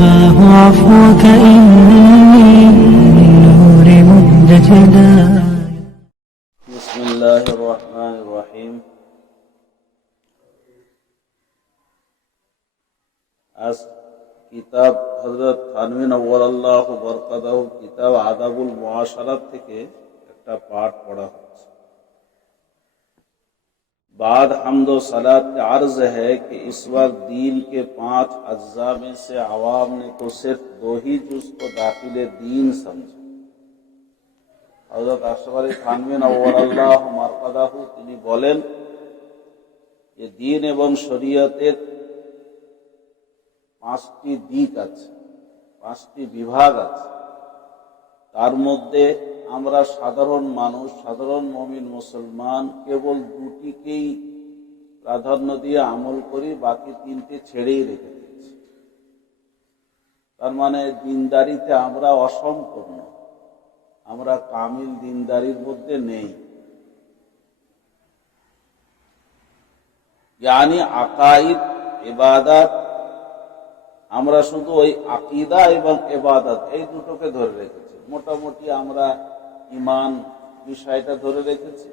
الله عفوك إني من نور مهجدا بسم الله الرحمن الرحيم আজ কিতাব হযরত থানভী নওয়ারাল্লাহু বরকাতাহু কিতাব আদাবুল মুআশারাত থেকে একটা পাঠ পড়া হচ্ছে। बाद हमद व सलात का अर्ज है कि इस वक्त दीन के 5 अज्जा में से आवाम ने तो सिर्फ 2 ही जुज को दाखिले दीन समझा। हज़रत अशरफ अली थानवी नव्वरल्लाहु मरक़दाहु তিনি বলেন যে দ্বীন এবং শরীয়তের 5টি দিক আছে, 5টি বিভাগ আছে। তার মধ্যে আমরা সাধারণ মানুষ, সাধারণ মুমিন মুসলমান কেবল 2টিকেই প্রাধান্য দিয়ে আমল করি, বাকি 3টে ছেড়েই রেখে দিচ্ছি। তার মানে দিনদারিতে আমরা অসম্পূর্ণ, আমরা কামিল দিনদারির মধ্যে নেই। यानी আকাইদ, ইবাদত, আমরা শুধু ওই আকীদা এবং ইবাদত এই দুটোকে ধরে রেখেছি। মোটামুটি আমরা ঈমান বিষয়টা ধরে রেখেছি।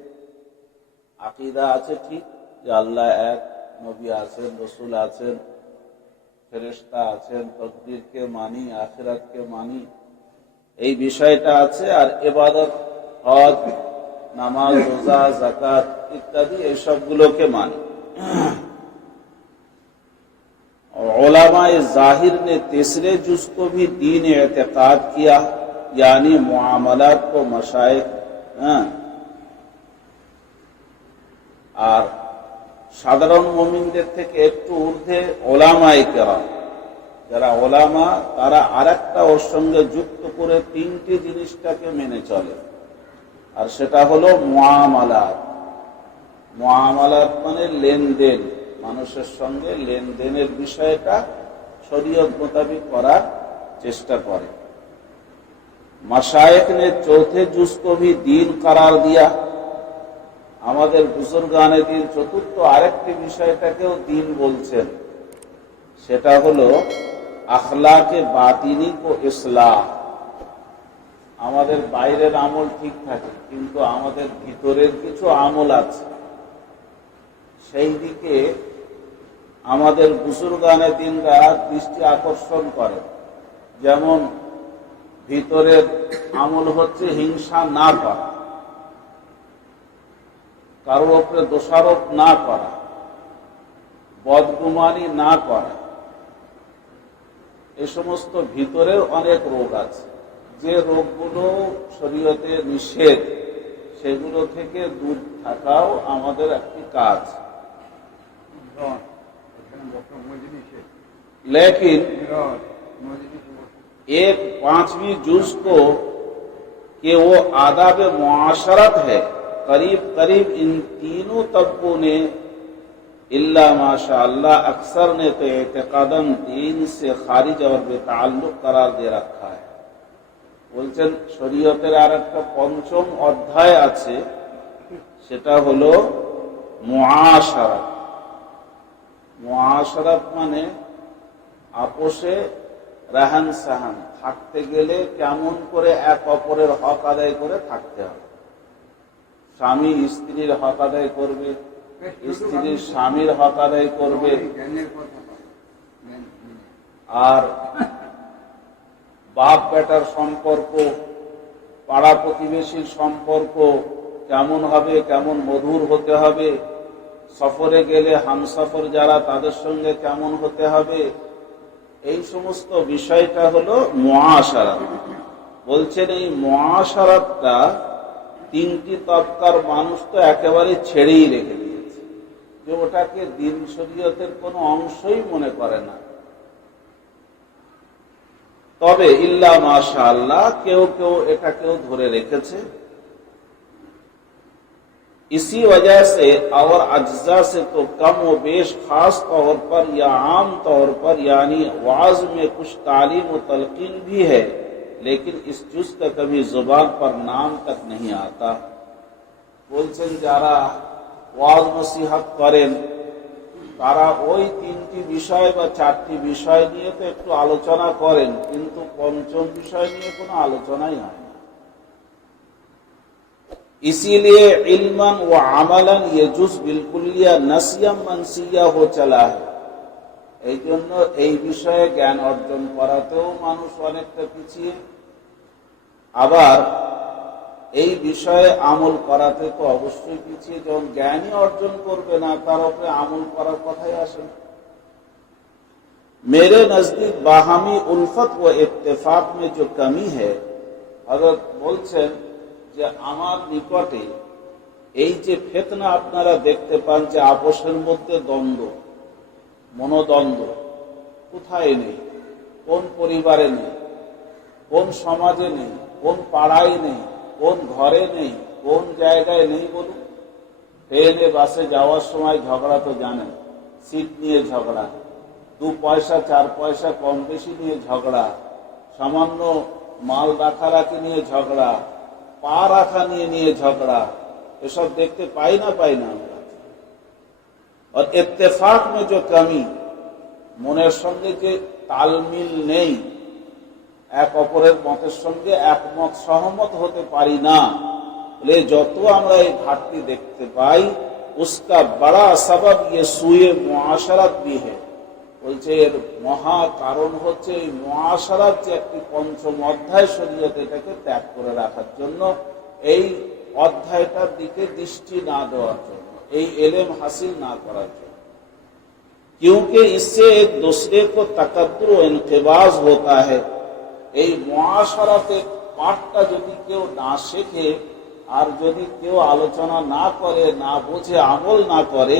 আকীদা আছে ঠিক যে আল্লাহ এক, নবী আছেন, রাসূল আছেন, ফেরেশতা আছেন, তাকদীরকে মানি, আখিরাতকে মানি, এই বিষয়টা আছে। আর ইবাদত, হজ, নামাজ, রোজা, যাকাত ইত্যাদি এই সবগুলোকে মানি। उलमाए जाहिर ने तीसरे जुज को भी दीन एतकाद किया, यानी मुआमलात को मशाइख, और साधारण मुमिनদের থেকে একটু ঊর্ধ্বে ওলামায়ে কেরাম, যারা ওলামা তারা আরেকটা ওর সঙ্গে যুক্ত করে 3টি জিনিসটাকে মেনে চলে। আর সেটা হলো মুআমালাত। মুআমালাত মানে লেনদেন, মানুষের সঙ্গে লেনদেনের বিষয়টা শরীয়ত মোতাবেক করার চেষ্টা করে। মাশায়েখ ने चौथे जुज को भी दीन करार दिया। আমাদের বুজুর্গানে দিন চতুর্থ আরেকটি বিষয়টাকেও দিন বলছেন, সেটা হলো আখলাকে বাতিনি কো ইসলাহ। আমাদের বাইরের আমল ঠিক থাকে, কিন্তু আমাদের ভিতরের কিছু আমল আছে, সেই দিকে আমাদের বুজুর্গানে দিনরা দৃষ্টি আকর্ষণ করে। যেমন ভিতরের আমল হচ্ছে হিংসা না করা, কারোর উপরে দোষারোপ না করা, বদগুমানি না করা। এই সমস্ত ভিতরের অনেক রোগ আছে, যে রোগগুলো শরীয়তে নিষেধ, সেগুলো থেকে দূর থাকাও আমাদের একটি কাজ। लेकिन एक 5वीं जुज को कि वो आदाब मुआशरत है, करीब करीब इन तीनों तबकों ने इल्ला माशाअल्लाह अक्सर ने तो एतकादन दीन से खारिज और बेताल्लुक करार दे रखा है। বলছেন শরীয়তের আর একটা 5ম অধ্যায় আছে, সেটা হলো মুআশারাত। মুআশারাত মানে আপোষে রাহান সাহান, থাকতে গেলে কেমন করে এক অপরের হক আদায় করে থাকতে হবে। স্বামী স্ত্রীর হক আদায় করবে, স্ত্রী স্বামীর হক আদায় করবে, আর বাপ বেটার সম্পর্ক, পাড়া প্রতিবেশীর সম্পর্ক কেমন হবে, কেমন মধুর হতে হবে, সফরে গেলে হামসফর যারা তাদের সঙ্গে কেমন হতে হবে, এই সমস্ত বিষয়টা হলো মুআশারাত। বলছেন এই মুআশারাতটা 3টি তবকার মানুষ তো একেবারে ছেড়েই রেখে দিয়েছে, যে ওটাকে দিন শরীয়তের কোনো অংশই মনে করে না। তবে ইল্লা মাশাআল্লাহ কেউ কেউ এটাকেও ধরে রেখেছে। इसी वजह से और अज्जा से तो कम व बेश खास तौर पर या आम तौर पर यानी वाज में कुछ तालीम व तलकीन भी है, लेकिन इस जुज का कभी जुबान पर नाम तक नहीं आता। बोलছেন যারা ওয়াজ নসিহত করেন তারা ওই 3টি বিষয় বা 4টি বিষয় নিয়ে তো একটু আলোচনা করেন, কিন্তু পঞ্চম বিষয় নিয়ে কোনো আলোচনাই হয় না। इसीलिए इल्मन व अमलन ये जुज बिल्कुलिया नसियम मनसिया हो चला है। এই জন্য এই বিষয়ে জ্ঞান অর্জন করাতেও মানুষ অনেকটা পিছিয়ে, আবার এই বিষয়ে আমল করাতে তো অবশ্যই পিছিয়ে। যখন জ্ঞানই অর্জন করবে না, তার উপরে আমল করার কথাই আসে না। मेरे नजदीक बाहमी उल्फत व इत्तेफाक में जो कमी है, হযরত বলছেন যে আমার নিকটে এই যে ফিতনা আপনারা দেখতে পান, যে আপোষের মধ্যে দ্বন্দ্ব, মনোদ্বন্দ্ব কোথায় নেই, কোন পরিবারে নেই, কোন সমাজে নেই, কোন পাড়ায় নেই, কোন ঘরে নেই, কোন জায়গায় নেই বলুন? ট্রেনে বাসে যাওয়ার সময় ঝগড়া তো জানেন, সিট নিয়ে ঝগড়া, 2 পয়সা 4 পয়সা কম বেশি নিয়ে ঝগড়া, সামান্য মাল রাখারাখি নিয়ে ঝগড়া, পা রাখা নিয়ে ঝগড়া, এসব দেখতে পাই না আমরা। আর ইত্তেফাক মে যে কমি, মনের সঙ্গে যে তালমিল নেই, এক অপরের মতের সঙ্গে একমত সহমত হতে পারি না, বলে যত আমরা এই ঘাটতি দেখতে পাই, উসকা বড়া সবব ইয়ে সুয়ে মুআশারাত ভি হ্যায়। বলছে এর মহা কারণ হচ্ছে এই মুআশারাত, যে একটি 5ম অধ্যায় শরীয়ত, এটাকে ত্যাগ করে রাখার জন্য, এই অধ্যায়টার দিকে দৃষ্টি না দেওয়ার জন্য, এই এলেম হাসিল না করার জন্য। क्योंकि इससे एक दूसरे को तकद्दुर व इनक़िबाज़ होता है। এই মুআশারাতের পাঠটা যদি কেউ না শেখে, আর যদি কেউ আলোচনা না করে, না বোঝে, আমল না করে,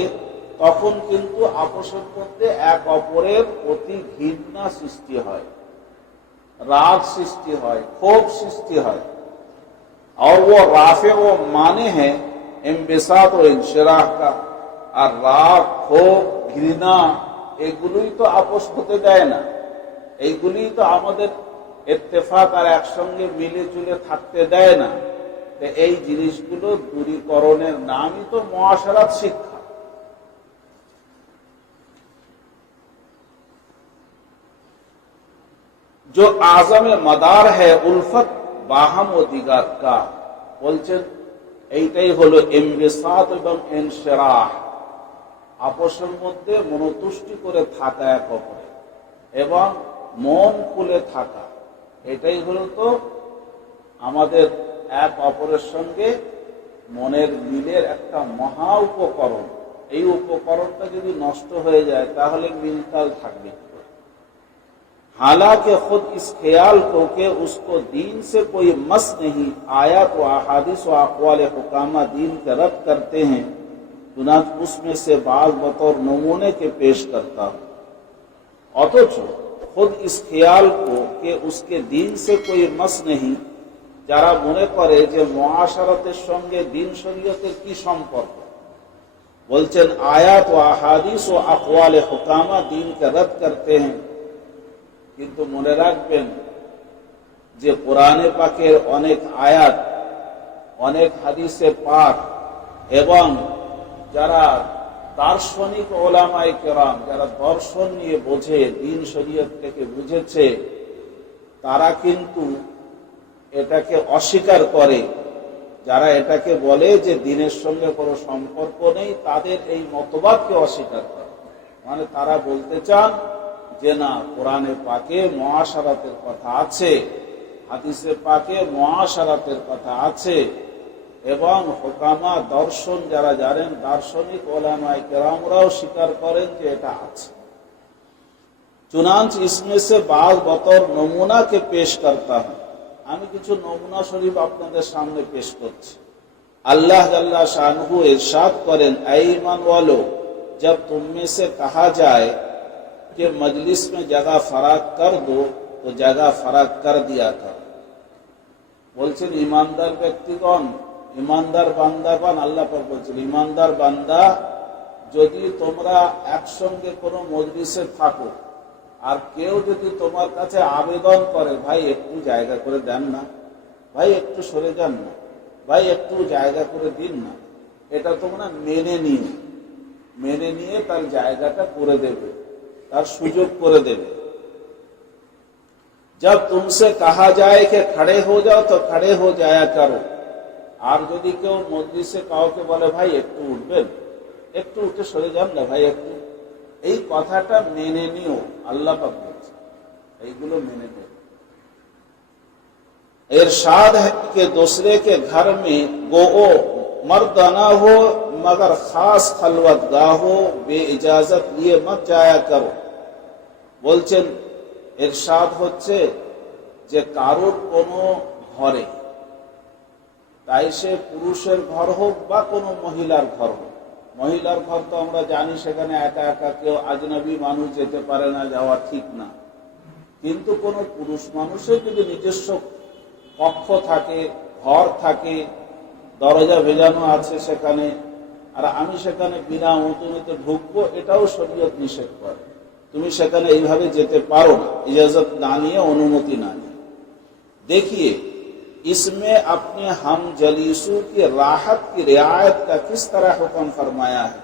তখন কিন্তু আপোষের মধ্যে এক অপরের প্রতি ঘৃণা সৃষ্টি হয়, রাগ সৃষ্টি হয়, ক্ষোভ সৃষ্টি হয়। और वो राफे वो माने हैं इम्बिसात व इंशिराह का। আর রাগ, ক্ষোভ, ঘৃণা এগুলোই তো আপোষ হতে দেয় না, এইগুলি তো আমাদের ইত্তেফাক আর একসঙ্গে মিলে জুলে থাকতে দেয় না। এই জিনিসগুলো দূরীকরণের নামই তো মুআশারাত শিক্ষা। जो आजम मदार है उल्फत बाहम ও দিগার কা, বলছেন এইটাই হলো ইমবিসাত এবং ইনশিরাহ, আপোষের মধ্যে মনোতুষ্টি করে থাকা এক অপরে, এবং মন খুলে থাকা। এটাই হলো তো আমাদের এক অপরের সঙ্গে মনের মিলের একটা মহা উপকরণ। এই উপকরণটা যদি নষ্ট হয়ে যায়, তাহলে মিলতাল থাকবে। हालांकि खुद इस ख्याल को कि उसको दीन से कोई मस नहीं, आयत व अहादीस व अक़वाल हुकामा दीन का रद्द करते हैं, चुनांचे उसमें से बाज़ बतौर नमूने के पेश करता हूँ। অথচ खुद इस ख्याल को कि उसके दीन से कोई मस नहीं, যারা মনে করে যে মুআশারাতের সঙ্গে দিন শরীয়তের কি সম্পর্ক, বলছেন আয়াত ও আহাদিস ও আকওয়াল হুকামা দীন কা রদ করতে हैं। কিন্তু মনে রাখবেন যে কোরআনে পাকের অনেক আয়াত, অনেক হাদিসে পাক, এবং যারা দার্শনিক ওলামায়ে কেরাম, যারা দর্শন নিয়ে বোঝে, দিন শরীয়ত থেকে বুঝেছে, তারা কিন্তু এটাকে অস্বীকার করে। যারা এটাকে বলে যে দিনের সঙ্গে কোনো সম্পর্ক নেই, তাদের এই মতবাদকে অস্বীকার করে। মানে তারা বলতে চান যে না, কোরআনে পাকে মুআশারাতের কথা আছে, হাদিসে পাকে মুআশারাতের কথা আছে, এবং হুকামা দর্শন যারা জানেন, দার্শনিক ওলামায়ে কেরামরাও স্বীকার করেন যে এটা আছে। চুনাঞ্চ ইসমে সে বাজ বতর নমুনা কে পেশ করতা হুঁ। আমি কিছু নমুনা শরীফ আপনাদের সামনে পেশ করছি। আল্লাহ জাল্লা শানহু ইরশাদ করেন, ऐ ईमान वालो, जब तुम में से कहा जाए कि मजलिस में जगह फराग कर दो, तो जगह फराग कर दिया कर। বলছেন ইমানদার ব্যক্তিগণ, ইমানদার বান্দাগণ, আল্লাহ পাক বলছেন ইমানদার বান্দা, যদি তোমরা একসঙ্গে কোনো মজলিসে থাকো, আর কেউ যদি তোমার কাছে আবেদন করে, ভাই একটু জায়গা করে দেন না, ভাই একটু সরে যান না, ভাই একটু জায়গা করে দিন না, এটা তোমরা মেনে নিও। মেনে নিয়ে তার জায়গাটা করে দেবে, তার সুযোগ করে দেবে। जब तुमसे कहा जाए कि खड़े हो जाओ तो खड़े हो जाया करो। আর যদি কেউ মজলিসে কাউকে বলে ভাই একটু উঠবেন, একটু উঠে সরে যান না ভাই একটু, এই কথাটা মেনে নিও। আল্লাহ পাক বলছে এইগুলো মেনে নেবে। इरशाद है कि दूसरे के घर में गो मर्द ना हो मगर खास खलवतगाह हो, बे इजाजत लिए मत जाया करो। বলছেন ইরশাদ হচ্ছে যে কারোর কোনো ঘরে, তাই সে পুরুষের ঘর হোক বা কোনো মহিলার ঘর হোক, মহিলার ঘর তো আমরা জানি সেখানে একা একা কেউ আজনবী মানুষ যেতে পারে না, যাওয়া ঠিক না। কিন্তু কোনো পুরুষ মানুষের যদি নিজস্ব কক্ষ থাকে, ঘর থাকে, দরজা ভেজানো আছে সেখানে, আর আমি সেখানে বিনা অনুমতিতে ঢুকবো, এটাও শরীয়ত নিষেধ করে। তুমি সেখানে এইভাবে যেতে পারো না ইজাজত না নিয়ে, অনুমতি না নিয়ে। देखिए इसमें अपने हम जलीसों की राहत की रियायत का किस तरह हुक्म फरमाया है।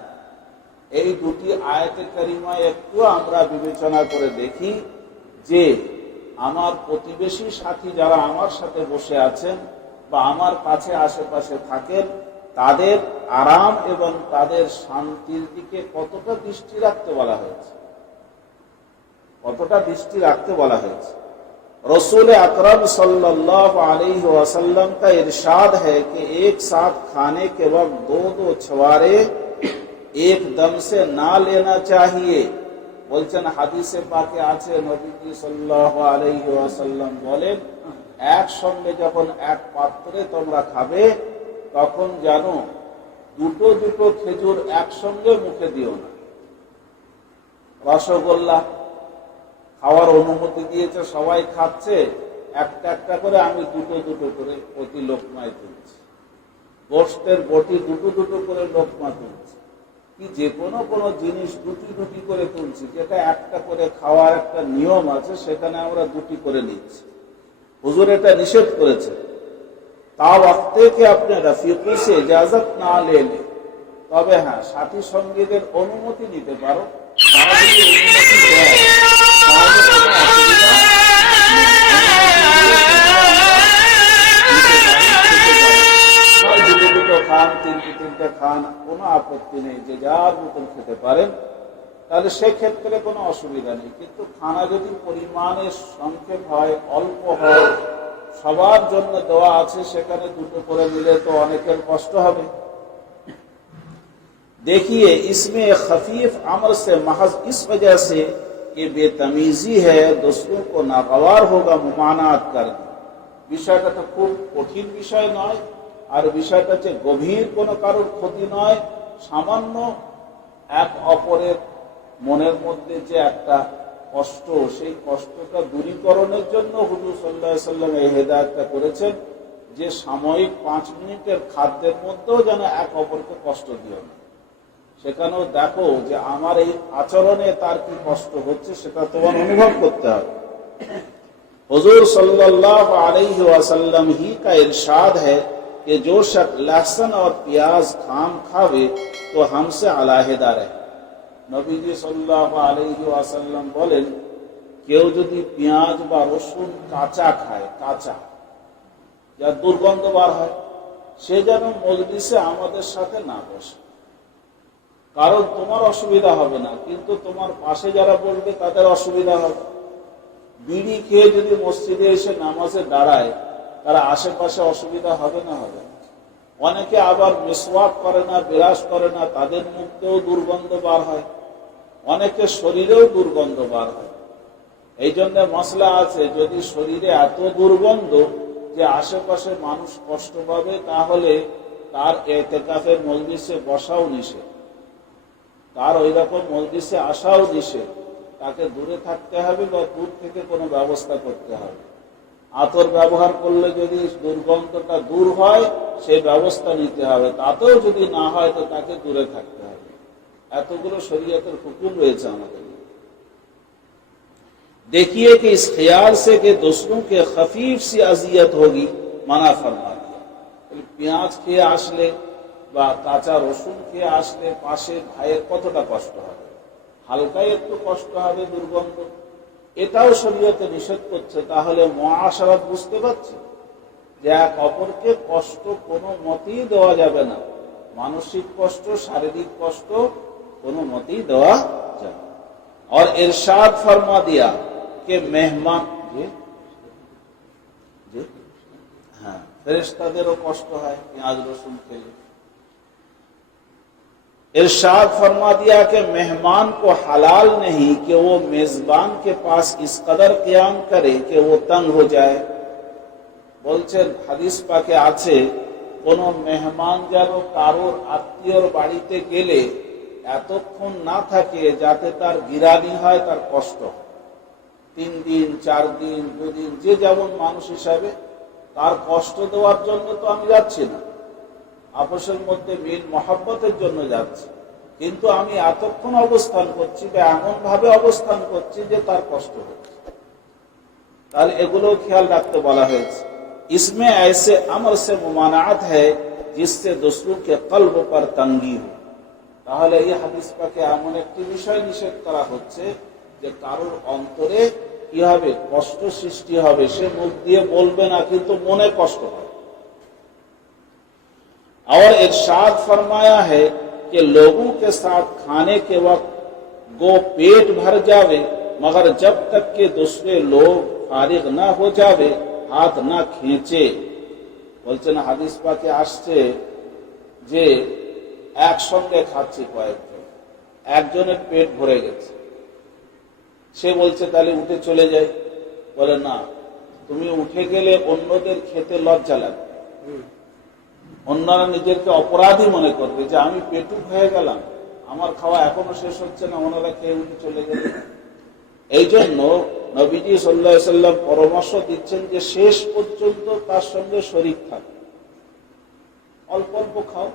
এই দুটি আয়াতে কারিমা একটু আমরা বিবেচনা করে দেখি যে আমার প্রতিবেশী সাথী যারা আমার সাথে বসে আছেন বা আমার কাছে আশেপাশে থাকেন, তাদের আরাম এবং তাদের শান্তির দিকে কতটা দৃষ্টি রাখতে বলা হয়েছে, কতটা দৃষ্টি রাখতে বলা হয়েছে। रसूल अकरम सल्लल्लाहु अलैहि वसल्लम का इरशाद है कि एक साथ खाने के वक्त दो दो छवारे एक दम से ना लेना चाहिए। বলছেন হাদিসে পাকে আছে নবীজি সাল্লাল্লাহু আলাইহি ওয়াসাল্লাম বলেন, একসঙ্গে যখন এক পাত্রে তোমরা খাবে তখন জানো দুটো দুটো খেজুর একসঙ্গে মুখে দিও না। রসগোল্লা খাওয়ার অনুমতি দিয়েছে, সবাই খাচ্ছে, একটা একটা করে আমি দুটো দুটো করে প্রতি লোকমায় তুলছি। গোশতের বটি দুটো দুটো করে লোকমা তুলছি, কি যে কোনো জিনিস দুটি দুটি করে তুলছি, যেটা একটা করে খাওয়ার একটা নিয়ম আছে সেখানে আমরা দুটি করে নিচ্ছি। হুজুর এটা নিষেধ করেছে। তাও ওয়াক্তে আপনি রফিকু সে ইজাজত না লেলে, তবে হ্যাঁ সাথী সঙ্গীদের অনুমতি নিতে পারো। তারা যদি অনুমতি দেয় তাহলে কোনো অসুবিধা দুটো দুটো খান, তিনটে তিনটে খান, কোনো আপত্তি নেই, যে যার মতন খেতে পারেন, তাহলে সেক্ষেত্রে কোনো অসুবিধা নেই। কিন্তু খানা যদি পরিমাণে সংক্ষেপ হয়, অল্প হয়, সবার জন্য দেওয়া আছে, সেখানে দুটো করে নিলে তো অনেকের কষ্ট হবে। देखिए इसमें खफीफ अमर से महज इस वजह से ये बेतमीजी है, दूसरों को नागवार होगा मुमानात कर दी। বিষয়টা তো খুব কঠিন বিষয় নয়, আর বিষয়টা হচ্ছে গভীর কোনো কারোর ক্ষতি নয়, সামান্য এক অপরের মনের মধ্যে যে একটা কষ্ট, সেই কষ্টটা দূরীকরণের জন্য হুজুর সাল্লাল্লাহু আলাইহি ওয়াসাল্লাম এই হেদায়েতটা করেছেন যে সাময়িক 5 মিনিটের খাদ্যের মধ্যেও যেন এক অপরকে কষ্ট দিও না। সেখানেও দেখো যে আমার এই আচরণে তার কি কষ্ট হচ্ছে, সেটা তোমার অনুভব করতে হবে। हुजूर सल्लल्लाहु अलैहि वसल्लम ही का इरशाद है कि जो शख्स लहसुन और प्याज खाम खावे तो हमसे अलहदा रहे। নবীজি সাল্লাল্লাহু আলাইহি ওয়াসাল্লাম বলেন, কেউ যদি পেঁয়াজ বা রসুন কাঁচা খায়, কাঁচা যা দুর্গন্ধ বার হয়, সে যেন মজলিসে আমাদের সাথে না বসে। কারণ তোমার অসুবিধা হবে না, কিন্তু তোমার পাশে যারা বলবে তাদের অসুবিধা হবে। বিড়ি খেয়ে যদি মসজিদে এসে নামাজে দাঁড়ায়, তারা আশেপাশে অসুবিধা হবে না? হবে। অনেকে আবার মিসওয়াক করে না, বিরাস করে না, তাদের মুখেও দুর্গন্ধ বার হয়, অনেকে শরীরেও দুর্গন্ধ বার হয়। এই জন্য মশলা আছে, যদি শরীরে এত দুর্গন্ধ যে আশেপাশে মানুষ কষ্ট পাবে, তাহলে তার ইতিকাফের মজলিসে বসাও নিষেধ, তার ওই রকম মজলিসে আসাও নিষেধ। তাকে দূরে থাকতে হবে বা দূর থেকে কোনো ব্যবস্থা করতে হবে। আতর ব্যবহার করলে যদি দুর্গন্ধটা দূর হয়, সেই ব্যবস্থা নিতে হবে। তাতেও যদি না হয় তো তাকে দূরে থাকতে হবে। এতগুলো শরীয়তের হুকুম রয়েছে আমাদের। देखिए कि इस ख्याल से कि दूसरों के खफीफ सी अजियत होगी, मना फरमा दिया। পেঁয়াজ খেয়ে আসলে বা কাঁচা রসুন খেয়ে আসলে পাশে ভাইয়ের কতটা কষ্ট হবে, হালকাই একটু কষ্ট হবে, দুর্গন্ধ, এটাও শরীয়তে নিষেধ করছে। তাহলে মুআশারাত বুঝতে পারছি যে এক অপরকে কষ্ট কোনো মতেই দেওয়া যাবে না, মানসিক কষ্ট, শারীরিক কষ্ট কোনো মতেই দেওয়া যাবে না। और इरशाद फरमा दिया कि मेहमान हाँ फरिश्तादेरों कष्ट है प्याज रसूल के लिए। इरशाद फरमा दिया कि मेहमान को हलाल नहीं कि वो मेजबान के पास इस कदर क़याम करे कि वो तंग हो जाए। বলছেন হাদিস পাকে আছে, কোন মেহমান যেন কারোর আত্মীয়র বাড়িতে গেলে এতক্ষণ না থাকে যাতে তার গিরানি হয়, তার কষ্ট হয়। 3 দিন 4 দিন 2 দিন, যে যেমন মানুষ হিসাবে, তার কষ্ট দেওয়ার জন্য তো আমি যাচ্ছি না, আপসের মধ্যে মিল মহব্বতের জন্য যাচ্ছি, কিন্তু আমি এতক্ষণ অবস্থান করছি বা এমন ভাবে অবস্থান করছি যে তার কষ্ট হচ্ছে। তাহলে এগুলো খেয়াল রাখতে বলা হয়েছে। इसमें ऐसे अमर से मुमानात है जिससे दूसरों के कल्ब पर तंगी हो। তাহলে এই হাদিস পাকে এমন একটি বিষয় নিষেধ করা হচ্ছে যে কারোর অন্তরে কি হবে, কষ্ট সৃষ্টি হবে। সে মুখ দিয়ে বলবে না কিন্তু মনে কষ্ট হবে। और इरशाद फरमाया है कि लोगों के साथ खाने के वक्त गो पेट भर जावे, मगर जब तक के दूसरे लोग फारिग ना हो जावे হাত না খেঁচে। বলছেন হাদিস পাকে আসছে যে একসঙ্গে খাচ্ছি কয়েকজন, একজনের পেট ভরে গেছে, সে বলছে তাহলে উঠে চলে যাই। বলে না, তুমি উঠে গেলে অন্যদের খেতে লজ্জা লাগবে, অন্যরা নিজেকে অপরাধী মনে করবে যে আমি পেটুক হয়ে গেলাম, আমার খাওয়া এখনো শেষ হচ্ছে না, ওনারা খেয়ে উঠে চলে গেলে। এই জন্য নবীজি সাল্লাল্লাহু আলাইহি সাল্লাম পরামর্শ দিচ্ছেন যে শেষ পর্যন্ত তার সঙ্গে শরীক থাকো, অল্প অল্প খাও,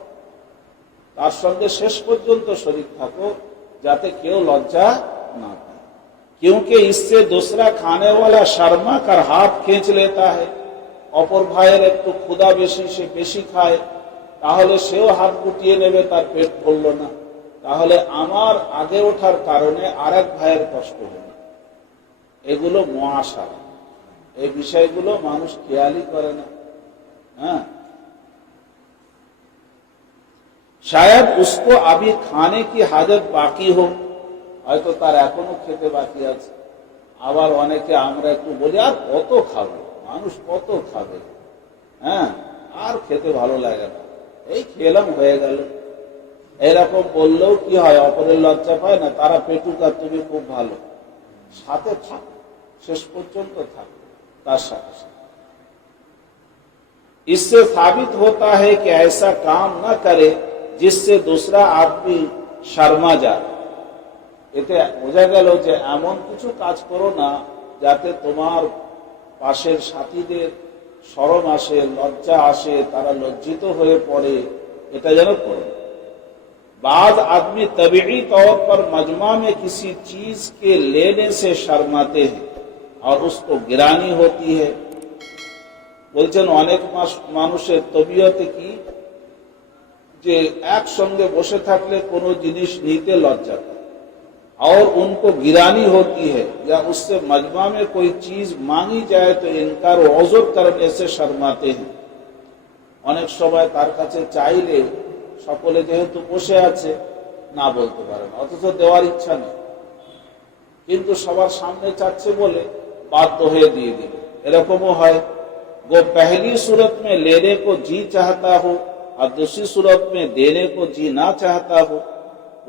তার সঙ্গে শেষ পর্যন্ত শরীক থাকো, যাতে কেউ লজ্জা না পায়। क्योंकि इससे दूसरा खाने वाला शर्मा कर हाथ खींच लेता है। অপর ভাইয়ের একটু ক্ষুধা বেশি, সে বেশি খায়, তাহলে সেও হাত গুটিয়ে নেবে, তার পেট ভরল না, তাহলে আমার আগে ওঠার কারণে আরেক ভাইয়ের কষ্ট হবে। এগুলো মুআশারা, এই বিষয়গুলো মানুষ খেয়ালই করে না। হ্যাঁ, शायद उसको अभी खाने की हाजत बाकी हो, হয়তো তার এখনো খেতে বাকি আছে। আবার অনেকে আমরা একটু বলি আর কত খাবে, মানুষ কত খাবে, হ্যাঁ আর খেতে ভালো লাগে না, এই খেলাম হয়ে গেল, এরকম বললেও কি হয়, অপরের লজ্জা পায় না, তারা পেটুক আর তুমি খুব ভালো, সাথে থাক, শেষ পর্যন্ত থাক তার সাথে সাথে। इससे साबित होता है कि ऐसा काम न करे जिससे दूसरा आदमी शर्मा जाए। এতে বোঝা গেল যে এমন কিছু কাজ করো না যাতে তোমার পাশের সাথীদের শরম আসে, লজ্জা আসে, তারা লজ্জিত হয়ে পড়ে, এটা যেন করো। बाद आदमी तबीई तौर पर मजमा में किसी चीज के लेने से शर्माते हैं और उसको गिरानी होती है। বলছেন অনেক মানুষের তবিয়তে কি যে একসঙ্গে বসে থাকলে কোনো জিনিস নিতে লজ্জা পায়, और उनको गिरानी होती है, या उससे मजमा में कोई चीज मांगी जाए तो इनकार औजर करने से शर्माते हैं। অনেক সময় তার কাছে চাইলে সকলে যেহেতু বসে আছে না বলতে পারে না, অথচ দেওয়ার ইচ্ছা নেই, কিন্তু সবার সামনে চাচ্ছে বলে বাধ্য হয়ে দিয়ে দিল, এরকমও হয়। वो पहली सूरत में लेने को जी चाहता हो और दूसरी सूरत में देने को जी ना चाहता हो।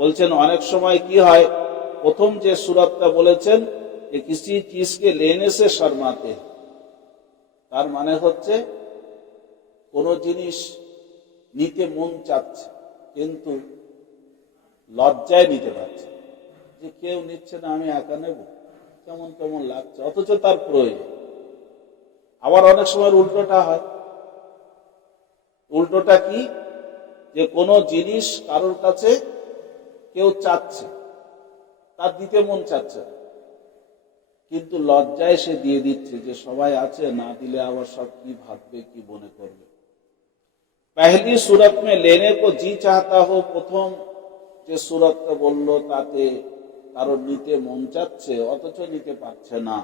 বলছেন অনেক সময় কি হয়, প্রথম যে সূরাতটা বলেছেন যে किसी चीज के लेने से शर्माते हैं, তার মানে হচ্ছে কোন জিনিস নিতে মন চাচ্ছে কিন্তু লজ্জায় নিতে পারছে, যে কেউ নিচ্ছে না, আমি একা নেব, কেমন কেমন লাগছে, অথচ তার প্রয়োজন। আবার অনেক সময় উল্টোটা হয়। উল্টোটা কি, যে কোনো জিনিস কারোর কাছে কেউ চাচ্ছে, তার দিতে মন চাচ্ছে, কিন্তু লজ্জায় সে দিয়ে দিচ্ছে যে সবাই আছে, না দিলে আবার সব কি ভাববে, কি মনে করবে। पहली सूरत में लेने को जी चाहता हो, প্রথম যে সূরতটা বললো তাতে কারো নিতে মন চাচ্ছে অথচ নিতে পারছে না।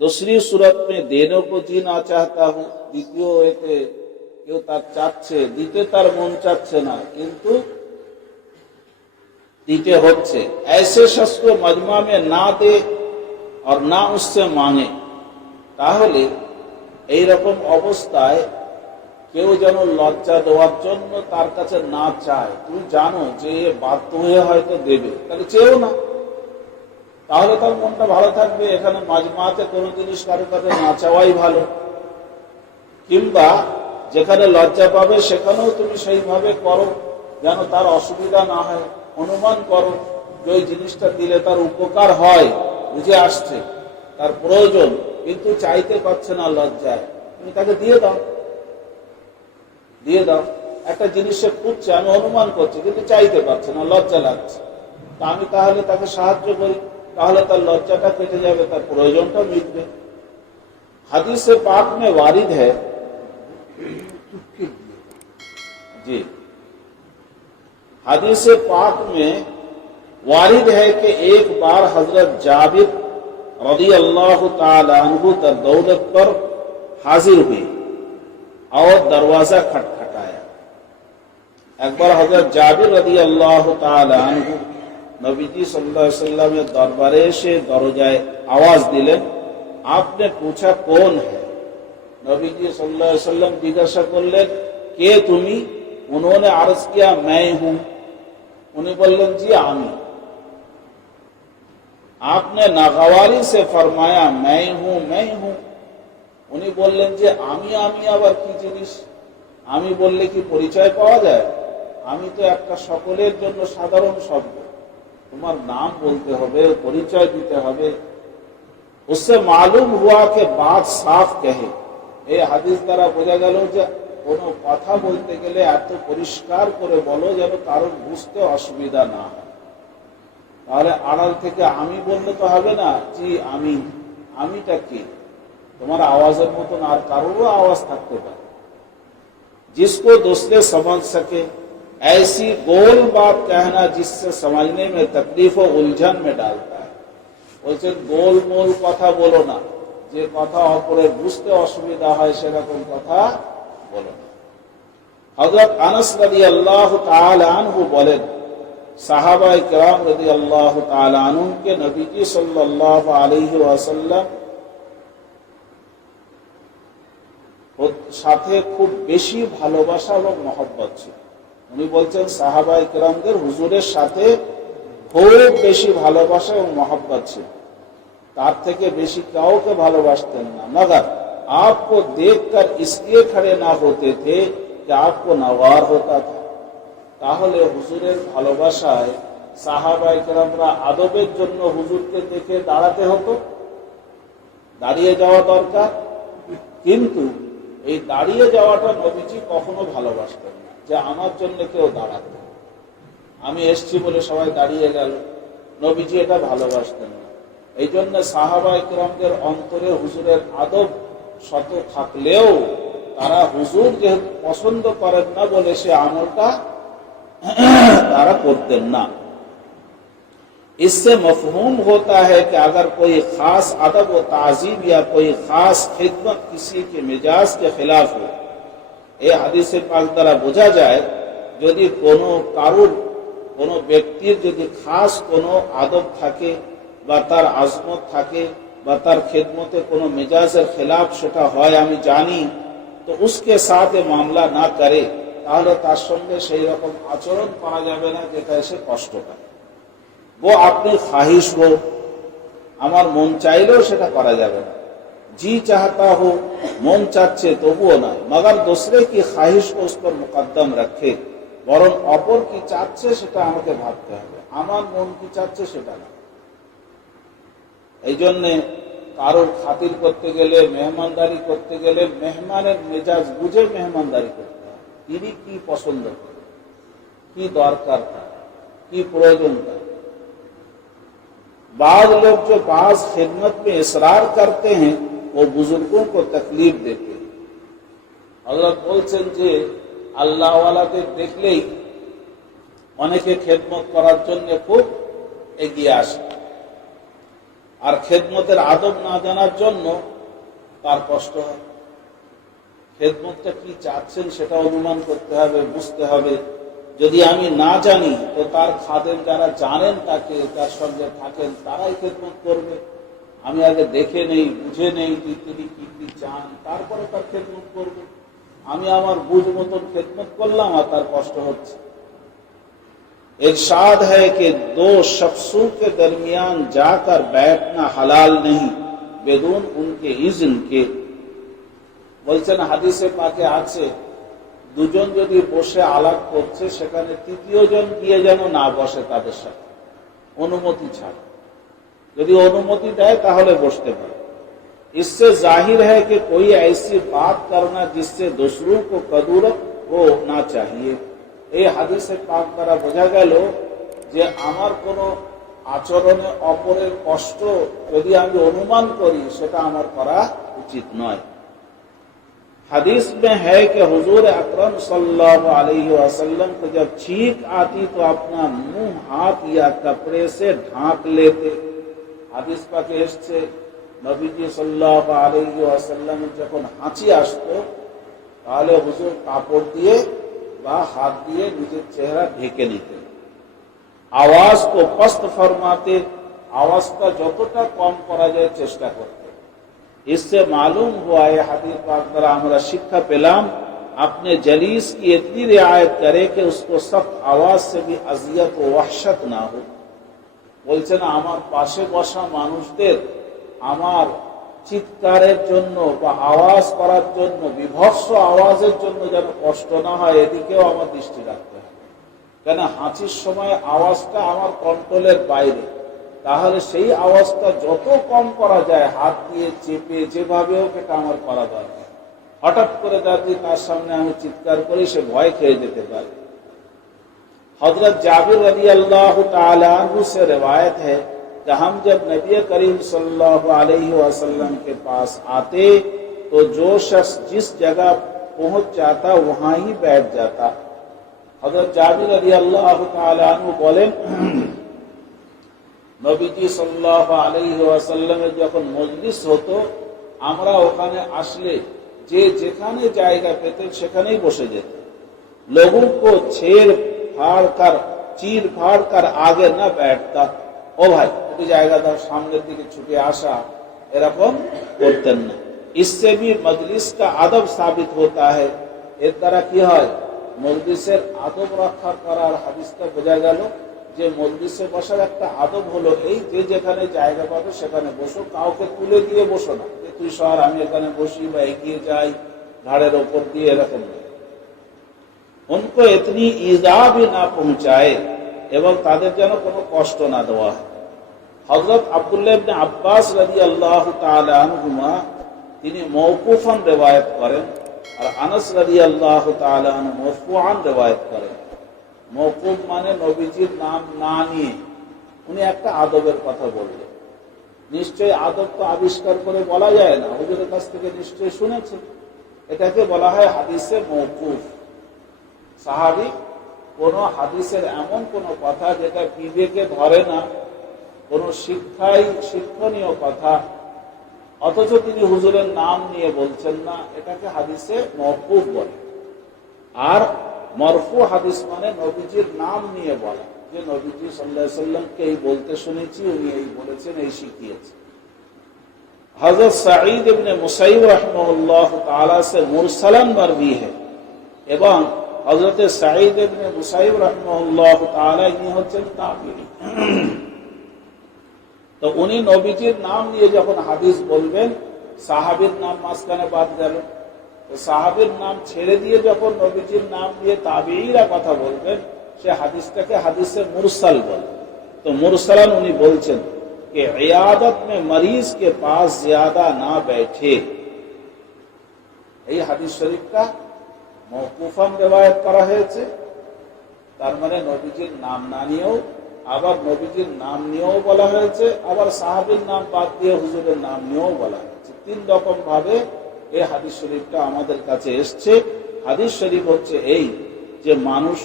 दूसरी सूरत में देने को जी ना चाहता हो, দ্বিতীয় এতে কেউ তার চাচ্ছে, দিতে তার মন চাচ্ছে না কিন্তু দিতে হচ্ছে। ऐसे शख्स को मजमा में ना दे और ना उससे मांगे। তাহলে এই রকম অবস্থায় কেউ যেন লজ্জা দেওয়ার জন্য তার কাছে না চায়। তুমি জানো যে বাধ্য হয়ে হয়তো দেবে, তাহলে চেয়েও না, তাহলে তার মনটা ভালো থাকবে। এখানে মাজমাতে কোনো জিনিস কারো কাছে না চাওয়াই ভালো। কিংবা যেখানে লজ্জা পাবে সেখানেও তুমি সেইভাবে করো যেন তার অসুবিধা না হয়। অনুমান করো যে ওই জিনিসটা দিলে তার উপকার হয়, বুঝে আসছে তার প্রয়োজন, কিন্তু চাইতে পারছে না লজ্জায়, তুমি তাকে দিয়ে দাও। দিয়ে দাও একটা জিনিস সে খুঁজছে, আমি অনুমান করছি কিন্তু চাইতে পারছে না, লজ্জা লাগছে, তা আমি তাহলে তাকে সাহায্য করি, তাহলে তার লজ্জাটা কেটে যাবে, তার প্রয়োজনটা মিটবে। হাদিসে पाक में वारिद है जी, हदीसे पाक में वारिद है कि एक बार हजरत जाबिर रदी अल्लाह ताला अन्हु तर दौलत पर हाजिर हुए और दरवाजा खटखटाया। एक बार हजरत जाबिर रदी अल्लाह ताला अन्हु नबीजी सल्लल्लाहु अलैहि वसल्लम दरबारे से दरजाए आवाज दिलेन। आपने पूछा कौन है? नबीजी सल्लल्लाहु अलैहि वसल्लम जिज्ञासा करलेन के तुमी? उन्होंने अर्ज किया मैं हूं। उन्हें बोलें जी आमी। आपने नागवारी से फरमाया मैं हूं मैं हूं। उन्हें बोलें जी आमी आमी आबार की जिनिस? आमी बोलले की परिचय पाওয়া যায়? आमी तो একটা সকলের জন্য সাধারণ শব্দ, তোমার নাম বলতে হবে, পরিচয় দিতে হবে। उससे मालूम हुआ कि बात साफ कहे। এই হাদিস দ্বারা বোঝা গেল যে কোনো কথা বলতে গেলে এত পরিষ্কার করে বলো যেন কারোর বুঝতে অসুবিধা না হয়। তাহলে আড়াল থেকে আমি বললে তো হবে না, জি আমি। আমিটা কি? তোমার আওয়াজের মতন আর কারোরও আওয়াজ থাকতে পারে। जिसको दूसरे समझ सके, ऐसी गोल बात कहना जिससे समझने में तकलीफ और उलझन में डालता है। বলছেন গোলমোল কথা বলো না, যে কথা অপরের বুঝতে অসুবিধা হয় সেরকম কথা বলো না। হযরত আনাস রাদিয়াল্লাহু তাআলা আনহু বলেন, সাহাবায়ে কেরাম রাদিয়াল্লাহু তাআলা আনহুকে নবীজি সাল্লাল্লাহু আলাইহি ওয়াসাল্লাম সাথে খুব বেশি ভালোবাসা এবং মহব্বত ছিল। উনি বলছেন সাহাবায়ে কেরামদের হুজুরের সাথে খুব বেশি ভালোবাসা এবং মহব্বত ছিল, তার থেকে বেশি কাউকে ভালোবাসতেন না। मगर आपको देखकर इसलिए खड़े ना होते थे कि आपको नवार होता था। তাহলে হুজুরের ভালোবাসায় সাহাবায়ে কেরামরা আদবের জন্য হুজুরকে দেখে দাঁড়াতে হতো, দাঁড়িয়ে যাওয়া দরকার। কিন্তু এই দাঁড়িয়ে যাওয়াটা নবীজি কখনো ভালোবাসতেন না, যে আমার জন্য কেউ দাঁড়াবে, আমি এসছি বলে সবাই দাঁড়িয়ে গেল, নবীজি এটা ভালোবাসতেন না। এই জন্য সাহাবায়ে কেরামদের অন্তরে হুজুরের আদব শত থাকলেও তারা হুজুর যেহেতু পছন্দ করেন না বলে সে আমলটা তারা করতেন না। इससे मफहूम होता है कि अगर कोई खास अदब व ताजीब या कोई खास खिदमत किसी के मिजाज के खिलाफ हो, এই হাদিসে পাক দ্বারা বোঝা যায় যদি কোনো কারুর কোনো ব্যক্তির যদি খাস কোনো আদব থাকে বা তার আজমত থাকে বা তার খেদমতে কোনো মেজাজের খেলাফ সেটা হয় আমি জানি, তো उसके साथ মামলা না করে, তাহলে তার সঙ্গে সেই রকম আচরণ করা যাবে না যেটা এসে কষ্ট পায়। वो अपनी ख्वाहिश हो, আমার মন চাইলেও সেটা করা যাবে না। जी चाहता हो, মন চাচ্ছে তবুও নয়। मगर दूसरे की ख्वाहिश को उस पर मुकद्दम रखे, বরং অপর কি চাচ্ছে সেটা আমাকে ভাবতে হবে, আমার মন কি চাচ্ছে সেটা না। এই জন্যে কারোর খাতির করতে গেলে, মেহমানদারি করতে গেলে মেহমানের মেজাজ বুঝে মেহমানদারি করতে হবে। তিনি কি পছন্দ করেন, কি দরকার তার, কি প্রয়োজন তার। बाज लोग जो बाज खिदमत में इसरार करते हैं वो बुजुर्गों को तकलीफ देते हैं। हजरत बोलছেন যে আল্লাহওয়ালাদের দেখলেই অনেকে খেদমত করার জন্য খুব এগিয়ে আসে, আর খেদমতের আদব না জানার জন্য তার কষ্ট হয়। খেদমতটা কি চাচ্ছেন সেটা অনুমান করতে হবে, বুঝতে হবে। যদি আমি না জানি তো তার খাদেম যারা জানেন তাকে, তার সঙ্গে থাকেন, তারাই খেদমত করবে। আমি আগে দেখে নেই, বুঝে নেই যে তিনি কি কি চান, তারপরে তার খেদমত করবে। আমি আমার বুঝ মতন খেদমত করলাম আর তার কষ্ট হচ্ছে। इरशाद है कि दो शख्सों के दरमियान जाकर बैठना हलाल नहीं बेदून उनके इज़्न के। বলছেন হাদিসে পাকে আছে, দুজন যদি বসে আলাপ করছে সেখানে তৃতীয় জন গিয়ে যেন না বসে তাদের সাথে, অনুমতি ছাড়া। যদি অনুমতি দেয় তাহলে বসতে পারে। इससे जाहिर है कि कोई ऐसी बात करना जिससे दूसरों को कदूरत होना चाहिए। এই হাদিসে পাক দ্বারা বোঝা গেল যে আমার কোনো আচরণে অপরের কষ্ট যদি আমি অনুমান করি সেটা আমার করা উচিত নয়। हदीस में है कि हुजूर अकरम सल्लल्लाहु अलैहि वसल्लम को जब छींक आती तो अपना मुंह हाथ या कपड़े से ढांक लेते। হাদিস পাকে এসেছে নবীজি সাল্লাল্লাহু আলাইহি ওয়াসাল্লাম যখন হাঁচি আসতো তাহলে হুজুর কাপড় দিয়ে বা হাত দিয়ে নিজের চেহারা ঢেকে নিতেন। আওয়াজ को पस्त फरमाते, আওয়াজটা যতটা কম করা যায় চেষ্টা করতেন। इससे मालूम हुआ है, हदीस पाक द्वारा আমরা শিক্ষা পেলাম, अपने जलीस की इतनी रियायत करे कि उसको सख्त आवाज से भी अजियत व वहशत ना हो। বলছেন আমার পাশে বসা মানুষদের আমার চিৎকারের জন্য বা আওয়াজ করার জন্য, বিভৎস আওয়াজের জন্য যেন কষ্ট না হয়, এদিকেও আমার দৃষ্টি রাখতে হবে। কেন হাঁচির সময় আওয়াজটা আমার কন্ট্রোলের বাইরে, তাহলে সেই আওয়াজটা যত কম করা যায় হাত দিয়ে চেপে যেভাবে হোক এটা আমার করা দরকার। হঠাৎ করে যদি তার সামনে আমি চিৎকার করি সে ভয় খেয়ে যেতে পারে। हजरत जाबिर रज़ियल्लाहु ताला अन्हु से रिवायत है कि हम जब नबी करीम सल्लल्लाहु अलैहि वसल्लम के पास आते तो जो शख्स जिस जगह पहुंच जाता वहां ही बैठ जाता। हजरत जाबिर रज़ियल्लाहु ताला अन्हु बोलें, নবীজি সাল্লাল্লাহু আলাইহি ওয়াসাল্লামের যখন মজলিস হতো আমরা ওখানে আসলে যে যেখানে জায়গা পেতেন সেখানেই বসে যেতেন। लोगों को चीर फाड़ कर आगे न बैठता। ও ভাই একটু জায়গা দাও, সামনের দিকে ছুটে আসা এরকম করতেন না। इससे भी मजलिस का अदब साबित होता है। এর দ্বারা কি হয়, মজলিসের আদব রক্ষা করার হাদিসটা বোঝা গেল যে মজলিসে বসার একটা আদব হলো এই যে যেখানে জায়গা পাবে সেখানে বসো, কাউকে তুলে দিয়ে বসো না যে তুই সর আমি এখানে বসি বা এগিয়ে যাই ঘাড়ের ওপর দিয়ে, এরকম না। उनको इतनी ईजा भी ना पहुंचाए এবং তাদের যেন কোনো কষ্ট না দেওয়া হয়। হযরত আব্দুল্লাহ ইবনে আব্বাস রাদিয়াল্লাহু তাআলা আনহুমা তিনি মওকুফান রিওয়ায়াত করেন আর আনাস রাদিয়াল্লাহু তাআলা আনহু মারফুআন রিওয়ায়াত করেন। মওকুফ মানে নবীজির নাম না নিয়ে উনি একটা আদবের কথা বললেন। নিশ্চয়ই আদব তো আবিষ্কার করে বলা যায় না, হুজুরের কাছ থেকে নিশ্চয়ই শুনেছেন। এটাকে বলা হয় হাদিসে মওকুফ। সাহাবী কোন হাদিসের এমন কোন কথা যেটা বিবেকে ধরে না, কোন শিক্ষণীয় কথা, অথচ তিনি হুজুরের নাম নিয়ে বলছেন না, এটাকে হাদিসে মওকুফ বলে। আর মরফু হাদিস মানে নবীজির নাম নিয়ে বলা, যে নবীজি সাল্লাল্লাহু আলাইহি ওয়াসাল্লামকে এই বলতে শুনেছি, উনি এই বলেছেন, এই শিখিয়েছেন। হযরত সাঈদ ইবনে মুসাইয়িব রাহিমাহুল্লাহ তাআলা से মুরসালান মারবি है এবং হযরত সাঈদ ইবনে মুসাইয়িব রাহিমাহুল্লাহ তাআলা ইনি হচ্ছেন তাবিঈ। তো উনি নবীজির নাম নিয়ে যখন হাদিস বলবেন, সাহাবীর নাম মাঝখানে বাদ গেল, তো সাহাবীর নাম ছেড়ে দিয়ে যখন নবীজির নাম দিয়ে তাবিঈরা কথা বলবেন সে হাদিসটাকে হাদিসে মুরসাল বলে। তো মুরসালান উনি বলছেন कि इयादत में मरीज के पास ज्यादा ना बैठे। এই হাদিস শরীফটা মওকুফান রিওয়ায়াত করা হয়েছে, তার মানে নবীজির নাম না নিয়েও, আবার নবীজির নাম নিয়েও বলা হয়েছে, আবার সাহাবীর নাম বাদ দিয়ে হুজুরের নাম নিয়েও বলা হয়েছে। তিন রকম ভাবে এই হাদিস শরীফটা আমাদের কাছে এসছে। হাদিস শরীফ হচ্ছে এই যে মানুষ